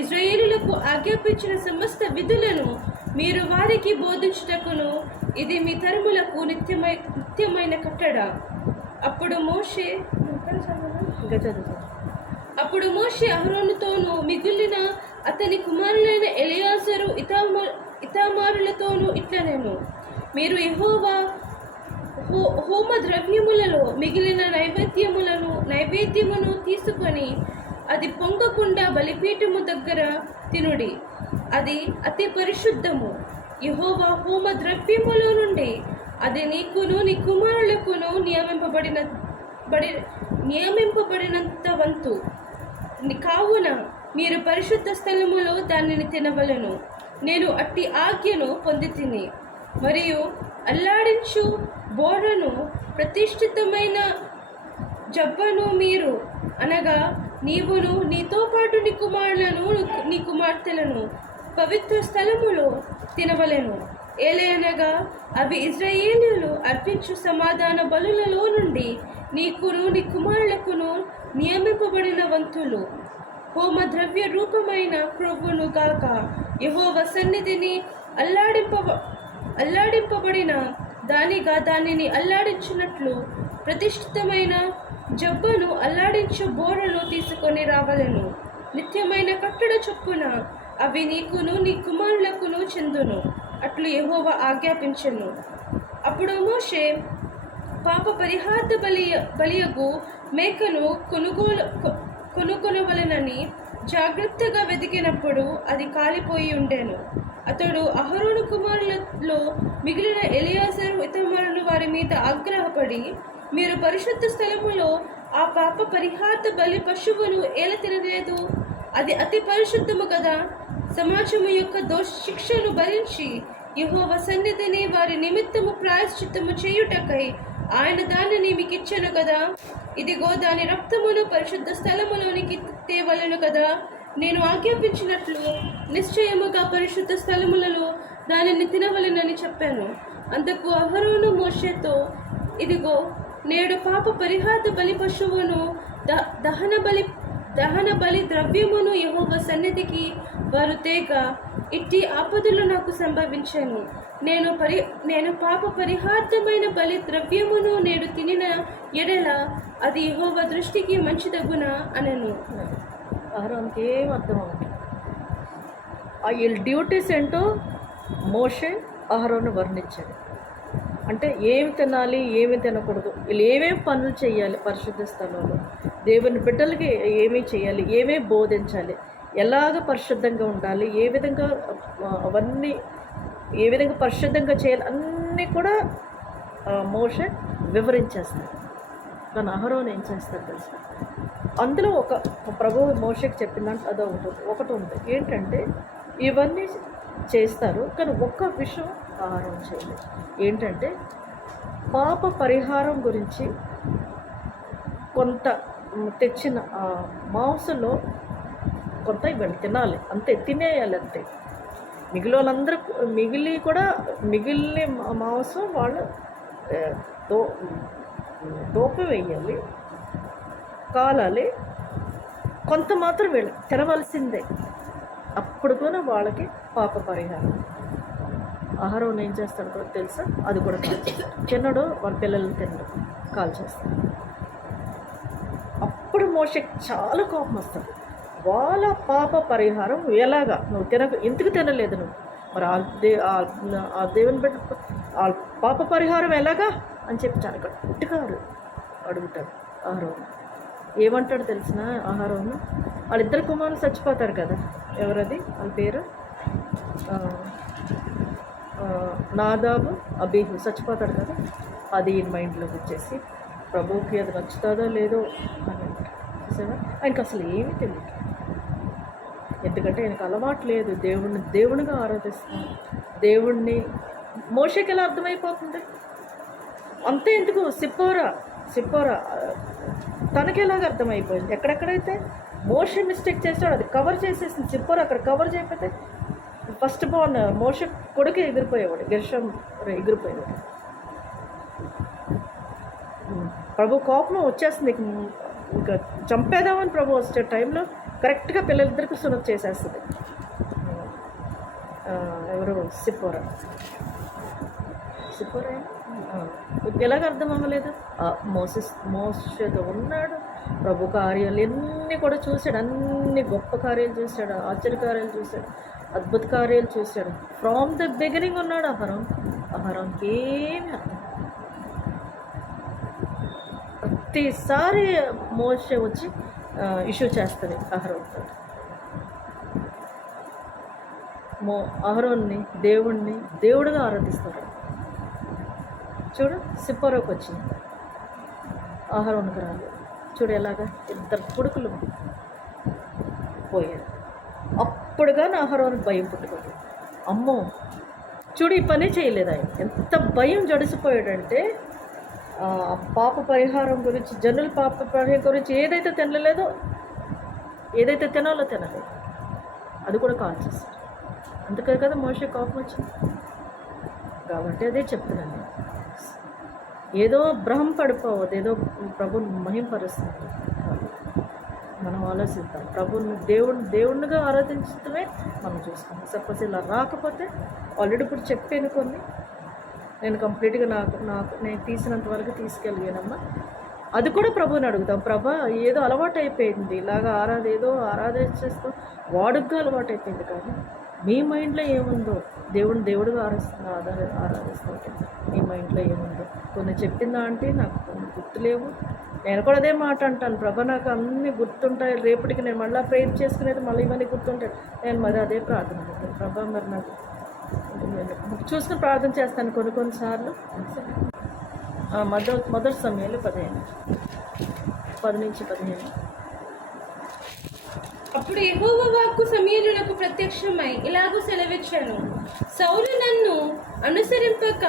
ఇశ్రాయేలులకు ఆజ్ఞాపించిన సమస్త విధులను మీరు వారికి బోధించుటకును ఇది మీ తరములకు నిత్యమైన కట్టడ. అప్పుడు మోషే అహరోనుతోనూ మిగిలిన అతని కుమారులైన ఎలియాజరు ఇతామారులతోనూ ఇట్లనెను, మీరు యెహోవా హోమ ద్రవ్యములలో మిగిలిన నైవేద్యమును తీసుకొని అది పొంగకుండా బలిపీఠము దగ్గర తినుడి. అది అతి పరిశుద్ధము. యెహోవా హోమ ద్రవ్యములో నుండి అది నీకును నీ కుమారులకును నియమింపబడినంత వంతు కావున మీరు పరిశుద్ధ స్థలములో దానిని తినవలెను. నేను అట్టి ఆజ్ఞను పొందితిని. మరియు అల్లాడించు బోరను ప్రతిష్ఠితమైన జబ్బను మీరు అనగా నీవును నీతో పాటు నీ కుమారులను నీ కుమార్తెలను పవిత్ర స్థలములో తినవలెను. ఏలయనగా అవి ఇశ్రాయేలీయులు అర్పించు సమాధాన బలులలో నుండి నీకును నీ కుమారులకును నియమింపబడిన వంతులు. హోమ ద్రవ్య రూపమైన క్రొవ్వును గాక యెహోవా సన్నిధిని అల్లాడింపబడిన దానిగా దానిని అల్లాడించినట్లు ప్రతిష్ఠితమైన జబ్బను అల్లాడించు బోరను తీసుకొని రావలెను. నిత్యమైన కట్టడ చొప్పున అవి నీకును నీ కుమారులకును చెందును. అట్లు యెహోవా ఆజ్ఞాపించెను. అప్పుడు మోషే పాప పరిహార్థ బలియగు మేకను కొనుగొనవలెనని జాగ్రత్తగా వెతికినప్పుడు అది కాలిపోయి ఉండెను. అతడు అహరోను కుమారులలో మిగిలిన ఎలియాజరు ఇతమారులు వారి మీద ఆగ్రహపడి, మీరు పరిశుద్ధ స్థలములో ఆ పాప పరిహార్థ బలి పశువును ఏల తినలేదు, అది అతి పరిశుద్ధము కదా. సమాజము యొక్క దోష శిక్షను భరించి యెహోవా సన్నిధిని వారి నిమిత్తము ప్రాయశ్చిత్తము చేయుటకై ఆయన దానిని మీకు ఇచ్చెను కదా. ఇదిగో దాని రక్తమును పరిశుద్ధ స్థలములోనికి తేవలెను కదా. నేను ఆజ్ఞాపించినట్లు నిశ్చయముగా పరిశుద్ధ స్థలములలో దానిని తినవలెనని చెప్పాను. అందుకు అహరోను మోషేతో, ఇదిగో నేడు పాప పరిహార్థ బలి పశువును దహన బలి ద్రవ్యమును యెహోవా సన్నిధికి వారు తేగ ఇట్టి ఆపదలు నాకు సంభవించాను. నేను పాప పరిహార్థమైన బలి ద్రవ్యమును నేడు తినిన ఎడల అది యెహోవా దృష్టికి మంచిదగునా అనెను. అహరోన్కి ఏం అర్థం అవుతుంది. వీళ్ళ డ్యూటీస్ ఏంటో మోషే అహరోను వర్ణించాడు. అంటే ఏమి తినాలి, ఏమి తినకూడదు, వీళ్ళు ఏమేమి పనులు చేయాలి, పరిశుద్ధ స్థలంలో దేవుని బిడ్డలకి ఏమేమి చేయాలి, ఏమేమి బోధించాలి, ఎలాగ పరిశుద్ధంగా ఉండాలి, ఏ విధంగా అవన్నీ ఏ విధంగా పరిశుద్ధంగా చేయాలి అన్నీ కూడా మోషే వివరించేస్తాడు. కానీ అహరోను ఏం చేస్తాడు తెలుసా? అందులో ఒక ప్రభువు మోషేకి చెప్పిందంటే అదో ఒకటి ఉంది. ఏంటంటే ఇవన్నీ చేస్తారు, కానీ ఒక్క విషయం ఆహారం చేయలేదు. ఏంటంటే పాప పరిహారం గురించి కొంత తెచ్చిన మాంసంలో కొంత వీళ్ళు తినాలి, అంతే, తినేయాలి అంతే. మిగిలి కూడా మిగిలిన మాంసం వాళ్ళు దోప వేయాలి, కాలాలి, కొంత మాత్రం వీళ్ళు తినవలసిందే. అప్పుడు కూడా వాళ్ళకి పాప పరిహారం. ఆహారం ఏం చేస్తాడు కూడా తెలుసా? అది కూడా కాల్చేస్తాడు. తినడు, వాళ్ళ పిల్లల్ని తినడు, కాల్చేస్తాడు. అప్పుడు మోషేకి చాలా కోపం వస్తుంది. వాళ్ళ పాప పరిహారం ఎలాగా నువ్వు ఎందుకు తినలేదు నువ్వు, మరి ఆ దేవుని బిడ్డ ఆ పాప పరిహారం ఎలాగా అని చెప్పి చాలా గట్టిగా అడుగుతాడు ఆహారం. ఏమంటాడు తెలిసిన ఆహారం? వాళ్ళిద్దరు కుమారులు చచ్చిపోతారు కదా, ఎవరది వాళ్ళ పేరు? నాదాబు అబీహు చచ్చిపోతాడు కదా. అది మైండ్లోకి వచ్చేసి ప్రభువుకి అది నచ్చుతుందో లేదో అని అంటారు. చూసావా, ఆయనకు అసలు ఏమీ తెలియదు. ఎందుకంటే ఆయనకు అలవాటు లేదు, దేవునిగా ఆరాధిస్తున్నాడు దేవుణ్ణి. మోషేకి ఎలా అర్థమైపోతుంది? అంతే ఎందుకు సిప్పోరా తనకి ఎలాగ అర్థమైపోయింది. ఎక్కడెక్కడైతే మోషే మిస్టేక్ చేస్తాడు అది కవర్ చేసేసింది. సిప్పోరా అక్కడ కవర్ చేయకపోతే ఫస్ట్ బోర్న్ మోషే కొడుకు ఎగిరిపోయేవాడు, గెర్షం ఎగిరిపోయేవాడు. ప్రభు కోపం వచ్చేస్తుంది, ఇంకా చంపేదామని ప్రభు వచ్చే టైంలో కరెక్ట్గా పిల్లలిద్దరికి సునక్ చేసేస్తుంది. ఎవరు సిప్పోరా ఎలాగ అర్థం అవ్వలేదు. మోసేతో ఉన్నాడు, ప్రభు కార్యాలు ఎన్ని కూడా చూశాడు, అన్ని గొప్ప కార్యాలు చూశాడు, ఆశ్చర్యకార్యాలు చూశాడు, అద్భుత కార్యాలు చూశాడు. ఫ్రమ్ ద బిగినింగ్ ఉన్నాడు అహరోన్కి ఏమి అర్థం. ప్రతిసారి మోసే వచ్చి ఇష్యూ చేస్తుంది అహరోన్తో. అహరోన్ని దేవుడిగా ఆరాధిస్తారు. చూడు సిప్పోరాకు వచ్చింది, అహరోన్కి రాలేదు. చూడు ఎలాగా ఇద్దరు కొడుకులు పోయారు. అప్పుడుగా నా అహరోన్కి భయం పుట్టుకోలేదు. అమ్మో చూడు ఈ పని చేయలేదు ఆయన. ఎంత భయం జడిసిపోయాడంటే పాప పరిహారం గురించి, జనుల పాప పరిహారం గురించి ఏదైతే తినాలో తినలేదు, అది కూడా కాల్ చేశారు. అందుకే కదా మోషే కోపం వచ్చింది. కాబట్టి అదే చెప్తున్నాను, ఏదో భ్రమం పడిపోవద్దు, ఏదో ప్రభుని మహింపరుస్తుంది. మనం ఆలోచిద్దాం, ప్రభుని దేవుణ్ణిగా ఆరాధించడమే మనం చూసుకుంటాం. సపోజ్ ఇలా రాకపోతే ఆల్రెడీ ఇప్పుడు చెప్పాను కొన్ని, నేను కంప్లీట్గా నాకు నేను తీసినంత వరకు తీసుకెళ్ళానమ్మా. అది కూడా ప్రభుని అడుగుతాం, ప్రభా ఏదో అలవాటు అయిపోయింది, ఇలాగా ఏదో ఆరాధించేస్తూ వాడుగ్గా అలవాటు అయిపోయింది. కానీ మీ మైండ్లో ఏముందో, దేవుడిగా ఆరాధిస్తుంటే మీ మైండ్లో ఏముందో కొన్ని చెప్పిందా అంటే నాకు కొన్ని గుర్తులేవు. నేను కూడా అదే మాట అంటాను, ప్రభా నాకు అన్నీ గుర్తుంటాయి, రేపటికి నేను మళ్ళీ ప్రేయర్ చేసుకునేది మళ్ళీ ఇవన్నీ గుర్తుంటాయి. నేను మరి అదే ప్రార్థన చేస్తాను, ప్రభా మరి నాకు చూసుకుని ప్రార్థన చేస్తాను కొన్నిసార్లు. మొదటి సమయంలో 10-15. అప్పుడు యెహోవా వాక్కు సమూయేలునకు ప్రత్యక్షమై ఇలాగూ సెలవిచ్చాను, సౌలు నన్ను అనుసరింపక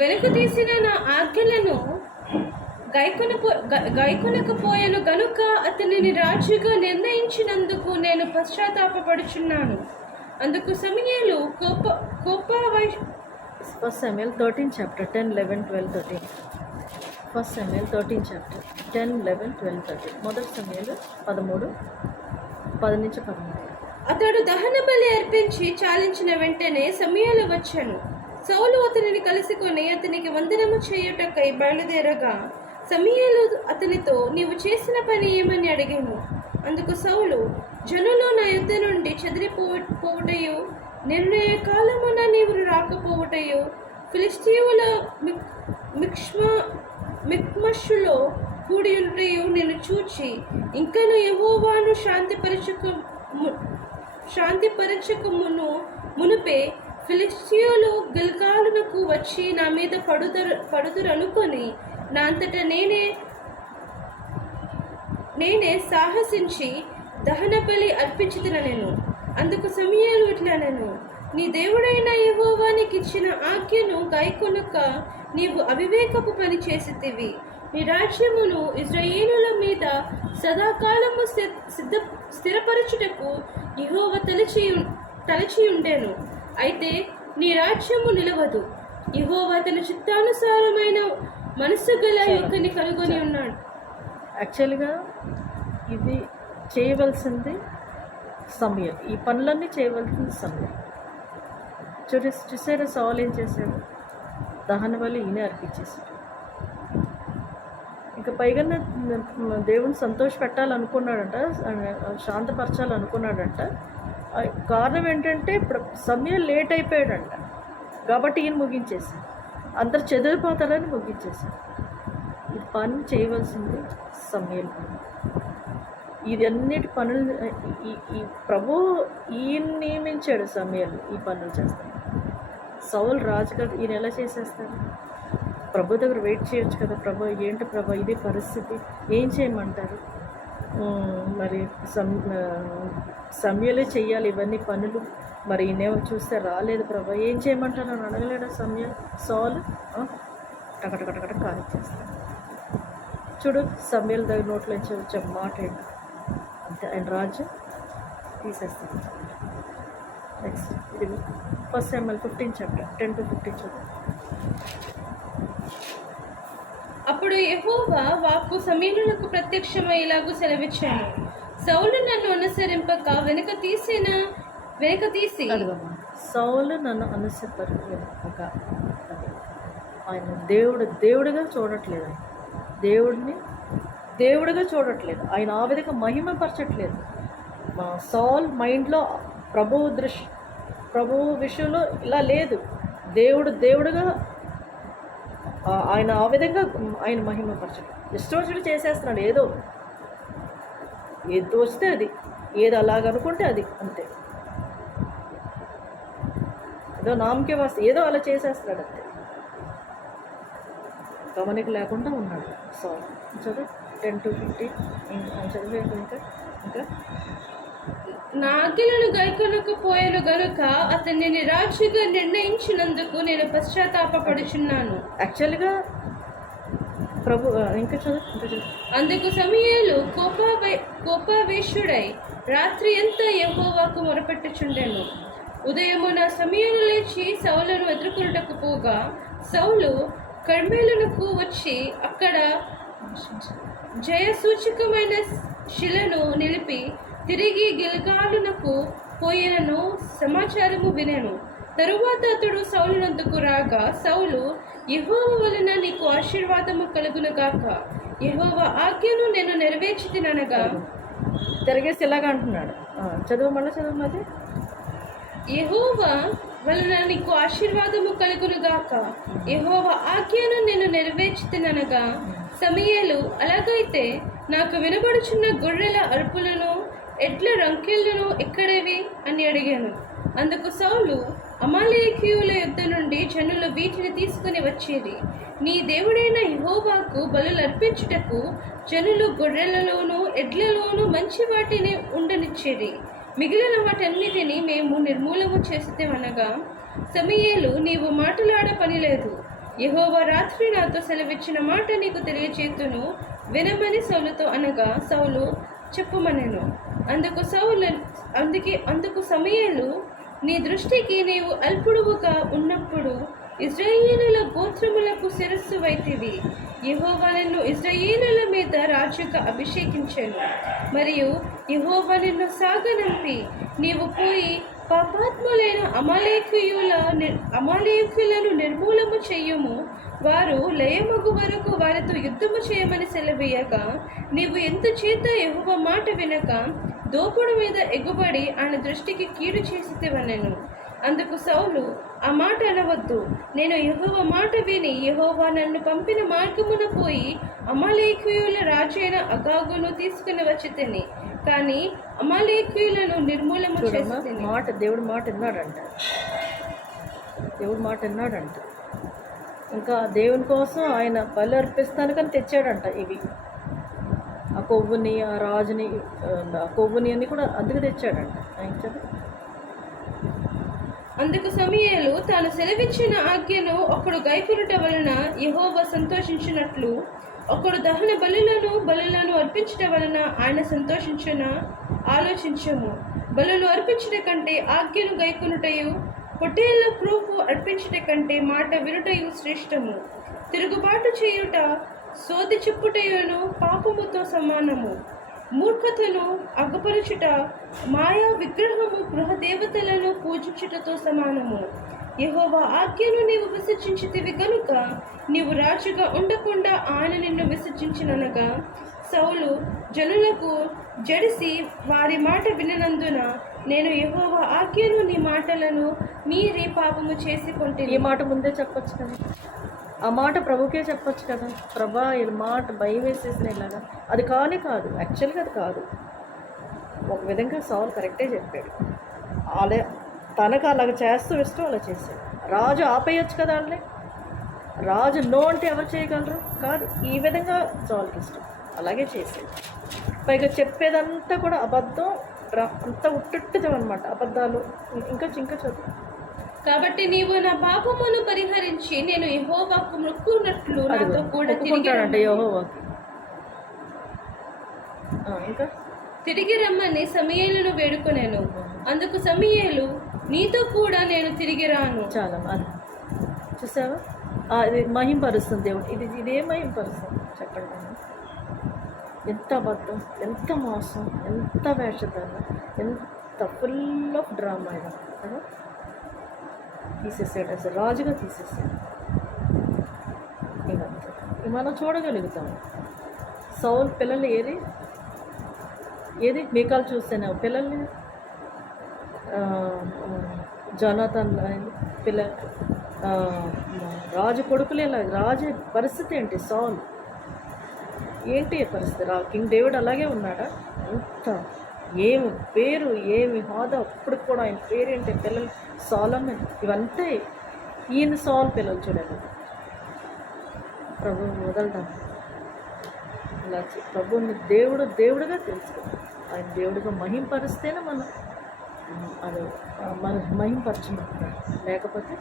వెనుక తీసిన నా ఆజ్ఞలను గైకొనకపోయాను గనుక అతనిని రాజుగా నిర్ణయించినందుకు నేను పశ్చాత్తాపపడుచున్నాను. అందుకు సమూయేలు First Samuel 13 chapter 10, 11, 12, 13. First Samuel 13 chapter 10, 11, 12, 13. మొదటి సమయంలో 13-13. అతడు దహన బలి అర్పించి చాలించిన వెంటనే సమూయేలు వచ్చాను. సౌలు అతనిని కలుసుకొని అతనికి వందనము చేయుటకై బయలుదేరగా సమూయేలు అతనితో నీవు చేసిన పని ఏమని అడిగాను. అందుకు సౌలు, జనులు నా యుద్ధ నుండి చెదిరిపోవుటయు, నిర్ణయ కాలమున నీవు రాకపోవుటయు, ఫిలిష్తీయుల మిక్మషులో కూడి ఉంటయు నేను చూచి ఇంకను యెహోవాను శాంతిపరచకమును మునుపే ఫిలిష్తీయులు గిల్గాలునకు వచ్చి నా మీద పడుదురు అనుకొని నా అంతటా నేనే సాహసించి దహన బలి అర్పించుతున్న నేను. అందుకు సమూయేలు ఇట్లా నేను, నీ దేవుడైన యెహోవా నీకు ఇచ్చిన ఆజ్ఞను గైకొనక నీవు అవివేకపు పని చేసితివి. నీ రాజ్యమును ఇశ్రాయేలుల మీద సదాకాలము స్థిరపరచుటకు యెహోవా తలచి ఉండెను. అయితే నీ రాజ్యము నిలవదు. యెహోవా తన చిత్తానుసారమైన మనస్సు గల యొక్కని కనుగొని ఉన్నాడు. యాక్చువల్గా ఇది చేయవలసింది సమూయేలు, ఈ పనులన్నీ చేయవలసింది సమూయేలు. చూసారా సౌలు ఏం చేశాడు, దహన బలి ఈయన అర్పించేశాడు. ఇంకా పైగా దేవుని సంతోష పెట్టాలనుకున్నాడంట, శాంతపరచాలనుకున్నాడంట. కారణం ఏంటంటే ఇప్పుడు సమూయేలు లేట్ అయిపోయాడంట, కాబట్టి ఈయన ముగించేశాడు. అందరు చెదిరిపోతారని ముగించేశాడు. ఈ పని చేయవలసింది సమూయేలు పని. ఇది అన్నిటి పనులు ఈ ప్రభు ఈయన నియమించాడు సమూయేలు ఈ పనులు చేస్తాడు. సౌలు రాజు కదా, ఈయన ఎలా చేసేస్తాడు? ప్రభు దగ్గర వెయిట్ చేయొచ్చు కదా, ప్రభు ఏంటి ప్రభు ఇది పరిస్థితి, ఏం చేయమంటారు? మరి సమూయేలే చెయ్యాలి ఇవన్నీ పనులు, మరి ఈయనేమో చూస్తే రాలేదు ప్రభు, ఏం చేయమంటారు అని అడగలేడు సౌలు. టకటకటకట కానిచ్చేస్తాడు. చూడు సమయల దగ్గర నోట్లోంచి వచ్చే మాట ఏంటి అంతే, ఆయన రాజ్యం తీసేస్తాడు. నెక్స్ట్ ఇది 1 Samuel 15 chapter 10-15 చదువు. అప్పుడు యెహోవా వాక్కు సమూయేలునకు ప్రత్యక్షమై ఇలాగు సెలవిచ్చాను, సౌలు నన్ను అనుసరింపక వెనుక తీసి అడుగమ్మా, సౌలు నన్ను అనుసరింపక, ఆయన దేవుడిగా చూడట్లేదు, ఆయన దేవుడిగా చూడట్లేదు, ఆయన ఆ విధంగా మహిమపరచట్లేదు. మా సౌల్ మైండ్లో ప్రభువు విషయంలో ఇలా లేదు. దేవుడుగా ఆయన ఆ విధంగా ఆయన మహిమపరచడం, ఇష్టం వచ్చినట్టు చేసేస్తున్నాడు. ఏదో వస్తే అది, ఏది అలాగనుకుంటే అది అంతే, ఏదో నామకే వాస్తే ఏదో అలా చేసేస్తున్నాడు అంతే, గమనిక లేకుండా ఉన్నాడు. సో చదువు 10-15 చదివే ఇంకా నా ఆజ్ఞలను గైకొనకపోయాను గనుక అతన్ని రాజుగా నిర్ణయించినందుకు నేను పశ్చాత్తాపపడుచున్నాను. యాక్చువల్గా ప్రభు ఇంకా చదువు. అందుకు సమూయేలు కోపావేశుడై రాత్రి అంతా యెహోవాకు మొరపెట్టుచుండెను. ఉదయమున సమూయేలు లేచి సౌలును ఎదుర్కొనుటకు పోగా, సౌలు కర్మెలునకు వచ్చి అక్కడ జయసూచకమైన శిలను నిలిపి తిరిగి గిల్గాలునకు పోయినను సమాచారము వినెను. తరువాత అతడు సౌలునందుకు రాగా, సౌలు, యెహోవా వలన నీకు ఆశీర్వాదము కలుగునుగాక, యెహోవా ఆజ్ఞను నేను నెరవేర్చితిననగా, తిరిగేసి ఇలాగా అంటున్నాడు. చదువు మళ్ళీ చదువు. మాది యెహోవా వలన నీకు ఆశీర్వాదము కలుగునుగాక, యెహోవా ఆజ్ఞను నేను నెరవేర్చితిననగా, సమూయేలు, అలాగైతే నాకు వినబడుచున్న గొర్రెల అరుపులను ఎడ్ల రంకెళ్ళను ఎక్కడేవి అని అడిగాను. అందుకు సౌలు, అమాలేకీయుల యుద్ధ నుండి జనులు వీటిని తీసుకుని వచ్చేది. నీ దేవుడైన యెహోవాకు బలులు అర్పించుటకు జనులు గొర్రెలలోనూ ఎడ్లలోనూ మంచి వాటిని ఉండనిచ్చేది. మిగిలిన వాటన్నిటిని మేము నిర్మూలము చేసేమనగా, సమూయేలు, నీవు మాట్లాడ పని లేదు, యెహోవా రాత్రి నాతో సెలవిచ్చిన మాట నీకు తెలియచేతును, వినమని సౌలుతో అనగా, సౌలు చెప్పుమనెను. అందుకు సమూయేలు, నీ దృష్టికి నీవు అల్పుడువుగా ఉన్నప్పుడు ఇశ్రాయేలుల గోత్రములకు శిరస్సు వైతివి. యెహోవా నిన్ను ఇశ్రాయేలుల మీద రాజుగా అభిషేకించెను. మరియు యెహోవా నిన్ను సాగనంపి నీవు పోయి పాపాత్ములైన అమాలేకులను నిర్మూలము చెయ్యుము, వారు లయమగు వరకు వారితో యుద్ధము చేయమని సెలవీయగా, నీవు ఎంతచేత యెహోవా మాట వినక దోపుడు మీద ఎగుబడి ఆయన దృష్టికి కీడు చేసితివనెను. అందుకు సౌలు, ఆ మాట అనవద్దు, నేను యెహోవా మాట విని యెహోవా నన్ను పంపిన మార్గమున పోయి అమాలేకీయుల రాజైన అగాగును తీసుకుని వచ్చి తిని, కానీ అమాలేకీయులను నిర్మూలము చేసి మాట దేవుడు మాట విన్నాడంట. ఇంకా దేవుని కోసం ఆయన బలి అర్పిస్తాను కానీ తెచ్చాడంట. ఇవి ఆ కొవ్వుని, ఆ రాజుని, ఆ కొవ్వుని అన్ని కూడా అందుకు తెచ్చాడంట. అందుకు సమూయేలు తాను సెలవిచ్చిన ఆజ్ఞను ఒకడు గైకొనుట వలన యెహోవా సంతోషించినట్లు, ఒకడు దహన బలులను అర్పించట వలన ఆయన సంతోషించున ఆలోచించము. బలులు అర్పించట కంటే ఆజ్ఞను గైకొనుటయు, పొట్టేళ్ల క్రూపు అర్పించట కంటే మాట వినుటయు శ్రేష్టము. తిరుగుబాటు చేయుట సోది చెప్పుటయును పాపముతో సమానము. మూర్ఖతను అగపరచుట మాయా విగ్రహము గృహదేవతలను పూజించుటతో సమానము. యెహోవా ఆజ్ఞను నీవు విసర్జించితివి గనుక నీవు రాజుగా ఉండకుండా ఆయన నిన్ను విసర్జించిననగా, సౌలు జనులకు జడిసి వారి మాట విననందున నేను యెహోవా ఆజ్ఞను నీ మాటలను మీరి పాపము చేసి కొంటే. ఈ మాట ముందే చెప్పొచ్చు కదా, ఆ మాట ప్రభుకే చెప్పొచ్చు కదా. ప్రభా ఈ మాట భయం వేసేసిన ఇలాగా, అది కాదు, యాక్చువల్గా అది కాదు. ఒక విధంగా సౌలు కరెక్టే చెప్పాడు. అలా తనకు అలాగ చేస్తూ ఇష్టం అలా చేశాడు. రాజు ఆపేయచ్చు కదా వాళ్ళని, రాజు నో అంటే ఎవరు చేయగలరు? కాదు, ఈ విధంగా సౌలుకి ఇష్టం, అలాగే చేసేది. పైగా చెప్పేదంతా కూడా అబద్ధం, అంతా ఉట్టుట్టం అనమాట, అబద్ధాలు. ఇంకా చదువు. కాబట్టి నీవు నా పాపమును పరిహరించి నేను యెహోవాకు మొక్కున్నట్లు నాతో కూడా ఒప్పుకుంటాడంట యెహోవాకి. ఇంకా తిరిగి రమ్మని సమూయేలును వేడుకొనెను. అందుకు సమూయేలు, నీతో కూడా నేను తిరిగి రాను. చాలా అది చూసావా, ఇది మహింపరుస్తుంది దేవుడు. ఇదే మహింపరుస్తుంది చెప్పండి. ఎంత అబద్ధం, ఎంత మోసం, ఎంత వేషధారణ, ఎంత ఫుల్ ఆఫ్ డ్రామా ఇది కదా. తీసేసాడు అసలు, రాజుగా తీసేసాడు. ఇదంతా మనం చూడగలుగుతాము. సౌల్ పిల్లలు ఏది మీకాలు చూస్తేనే పిల్లల్ని, జోనాథన్ పిల్లలు, రాజు కొడుకులేలా. రాజు పరిస్థితి ఏంటి? సౌల్ ఏంటి పరిస్థితి? కింగ్ డేవిడ్ అలాగే ఉన్నాడా? అంత ఏమి పేరు, ఏమి హోదా, అప్పుడు కూడా ఆయన పేరు ఏంటి? పిల్లలు సోలొమోన్, ఇవంతా ఈయన సౌల్ పిల్లలు. చూడండి, ప్రభు వదలడం ఇలా ప్రభుని దేవుడుగా తెలుసుకోవాలి. ఆయన దేవుడిగా మహింపరిస్తేనే మనం మహింపరచమంటారు. లేకపోతే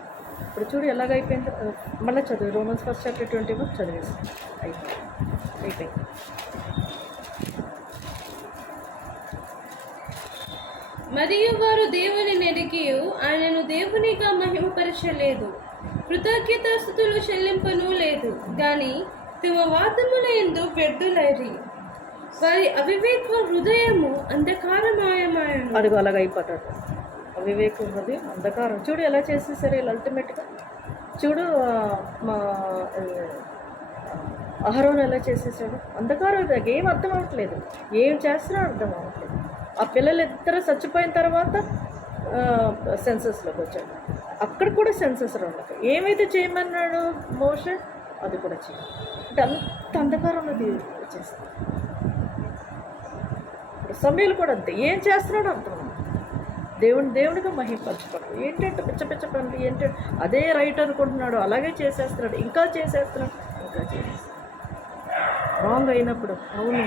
ఇప్పుడు చూడు ఎలాగైపోయింది. మళ్ళీ చదువు, రోమన్స్ 1:20 చదివేసి అయిపోయింది. మరియు వారు దేవుని నెరిగి ఆయనను దేవునిగా మహిమపరచలేదు, కృతజ్ఞతాస్తుతులు చెల్లింపను లేదు, కానీ తమ వాదముల యందు వ్యర్థులైరి. వారి అవివేక హృదయము అంధకారమయమాయను. అదిగో అలాగ అయిపోతాడు. అవివేక హృదయం అంధకారం. చూడు ఎలా చేసేసారు వీళ్ళు అల్టిమేట్గా. చూడు మా అహరోన్ ఎలా చేసేసాడు. అంధకారం. ఏం అర్థం అవ్వట్లేదు, ఏం చేస్తున్నాడో అర్థం అవ్వట్లేదు. ఆ పిల్లలు ఇద్దరు చచ్చిపోయిన తర్వాత సెన్సస్లోకి వచ్చాడు. అక్కడ కూడా సెన్సస్ ఉండదు. ఏమైతే చేయమన్నాడు మోషే అది కూడా చేయాలి. అంటే అంత అంధకారంలో వచ్చేస్తుంది. ఇప్పుడు సమయాలు కూడా అంతే, ఏం చేస్తున్నాడో అర్థం. దేవుడిగా మహింపరచుకోవడం ఏంటంటే పిచ్చ పనులు ఏంటంటే అదే రైట్ అనుకుంటున్నాడు, అలాగే చేసేస్తున్నాడు, ఇంకా చేసేస్తున్నాడు. రాంగ్ అయినప్పుడు అవును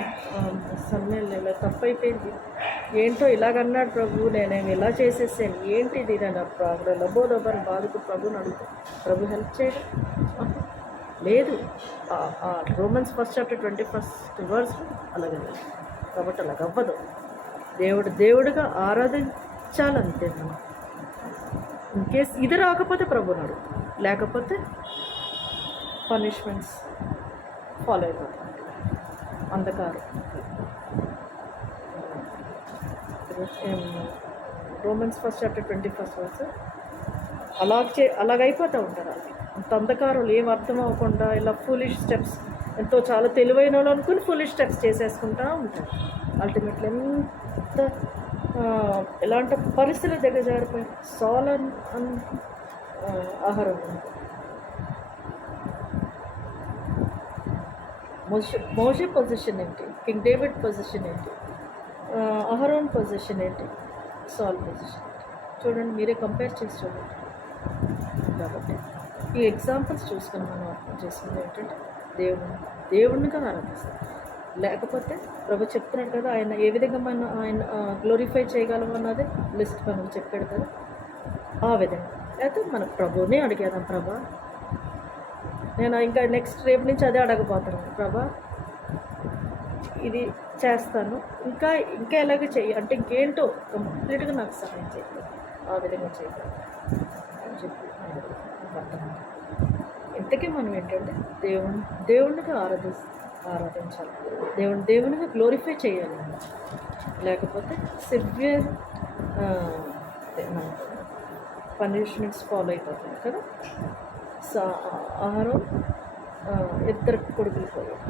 సమయాలు ఇలా తప్పైపోయింది, ఏంటో ఇలాగన్నాడు ప్రభు, నేనేమి ఇలా చేసేసాను, ఏంటిది నేను అప్పుడు లబోదబని బాధకు ప్రభుని అడుగుతాను. ప్రభు హెల్ప్ చేయడం లేదు. రోమన్స్ 1:21 అలాగే. కాబట్టి అలాగ అవ్వదు. దేవుడిగా ఆరాధించాలంతే మనం. ఇన్ కేస్ ఇది రాకపోతే ప్రభుని అడుగు, లేకపోతే పనిష్మెంట్స్ ఫాలో అయిపోతాం. అంధకారం. రోమన్స్ 1:21 అలాగైపోతూ ఉంటారు. అది అంత అంధకారులు ఏం అర్థం అవ్వకుండా ఇలా ఫూలిష్ స్టెప్స్, ఎంతో చాలా తెలివైన వాళ్ళు అనుకుని ఫూలిష్ స్టెప్స్ చేసేసుకుంటూ ఉంటారు. అల్టిమేట్లీ ఎంత ఎలాంటి పరిస్థితుల దగ్గర జారిపోయి సౌల్ ఆహారం. మోషే పొజిషన్ ఏంటి, కింగ్ డేవిడ్ పొజిషన్ ఏంటి, అహరోన్ పొజిషన్ ఏంటి, సౌల్ పొజిషన్ ఏంటి చూడండి. మీరే కంపేర్ చేసి చూడండి. కాబట్టి ఈ ఎగ్జాంపుల్స్ చూసుకొని మనం అర్థం చేసుకునేది ఏంటంటే దేవుడినిగా ఆరాధిస్తాం. లేకపోతే ప్రభు చెప్తున్నాడు కదా, ఆయన ఏ విధంగా మనం ఆయన గ్లోరిఫై చేయగలమన్నది లిస్ట్ మనం చెప్పాడు కదా, ఆ విధంగా. అయితే మన ప్రభునే అడిగేదాం, ప్రభా నేను ఇంకా నెక్స్ట్ రేపు నుంచి అదే అడగబోతున్నాను, ప్రభా ఇది చేస్తాను, ఇంకా ఎలాగ చెయ్యి అంటే ఇంకేంటో కంప్లీట్గా నాకు సహాయం చేయాలి, ఆ విధంగా చేయాలి అని చెప్పి అర్థమైంది. ఇంతకీ మనం ఏంటంటే దేవుడిగా ఆరాధించాలి, దేవునిగా గ్లోరిఫై చేయాలి. లేకపోతే సివియర్ పనిష్మెంట్స్ ఫాలో అయిపోతుంది కదా. ఆహారం ఇద్దరు కొడుకులు పోయారు.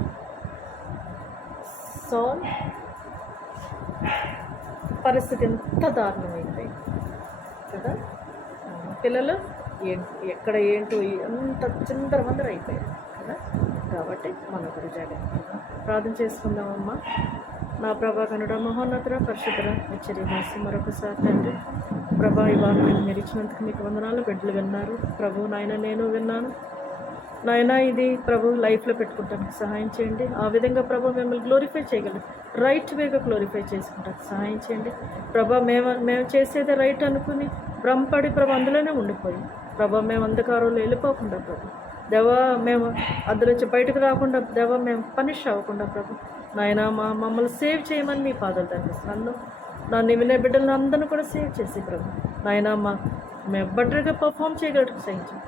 సౌల్ పరిస్థితి ఎంత దారుణమైపోయింది కదా. పిల్లలు ఎక్కడ ఏంటో అంత చిందరవందర అయిపోయారు కదా. కాబట్టి మన గురి జాగ్రత్తగా ప్రార్థన చేసుకుందామమ్మా. నా ప్రభా కనుడ మహోన్నతుడ పరిశుద్ధుడ హెచ్చరిసి మరొకసారి తండ్రి ప్రభా ఈ వాక్యం మీరు ఇచ్చినందుకు మీకు వందనాలు. బిడ్డలు విన్నారు ప్రభు, నాయన నేను విన్నాను నాయన ఇది ప్రభు లైఫ్లో పెట్టుకుంటానికి సహాయం చేయండి. ఆ విధంగా ప్రభు మిమ్మల్ని గ్లోరిఫై చేయగలరు, రైట్ వేగా గ్లోరిఫై చేసుకుంటానికి సహాయం చేయండి. ప్రభా మేము చేసేదే రైట్ అనుకుని భ్రమపడి ప్రభు అందులోనే ఉండిపోయి ప్రభా మేము అంధకారంలో వెళ్ళిపోకుండా ప్రభు దేవా మేము అందులోంచి బయటకు రాకుండా దేవా మేము పనిష్ అవ్వకుండా ప్రభు నాయన మమ్మల్ని సేవ్ చేయమని మీ పాదాలు తగ్గిస్తున్నాను. నన్ను వినే బిడ్డలను అందరినీ కూడా సేవ్ చేసి ప్రభు నాయన మేము బెటర్గా పర్ఫామ్ చేయగలరు సహించండి.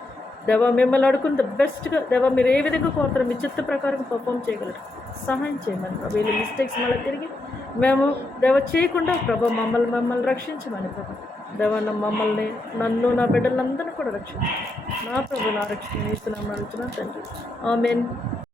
దేవా మిమ్మల్ని అడుగున్న బెస్ట్గా దేవా మీరు ఏ విధంగా కోరుతారో మీ చిత్త ప్రకారం పర్ఫామ్ చేయగలరు సహాయం చేయమని ప్రభు. వీళ్ళ మిస్టేక్స్ మళ్ళీ తిరిగి మేము దేవ చేయకుండా ప్రభు మమ్మల్ని రక్షించమని ప్రభు దేవ మమ్మల్ని నన్ను నా బిడ్డలందరినీ కూడా రక్షించు. నా ప్రభు నా రక్షణ ఇస్తున్నాం అడుగుతున్నాను తండ్రి. ఆమేన్.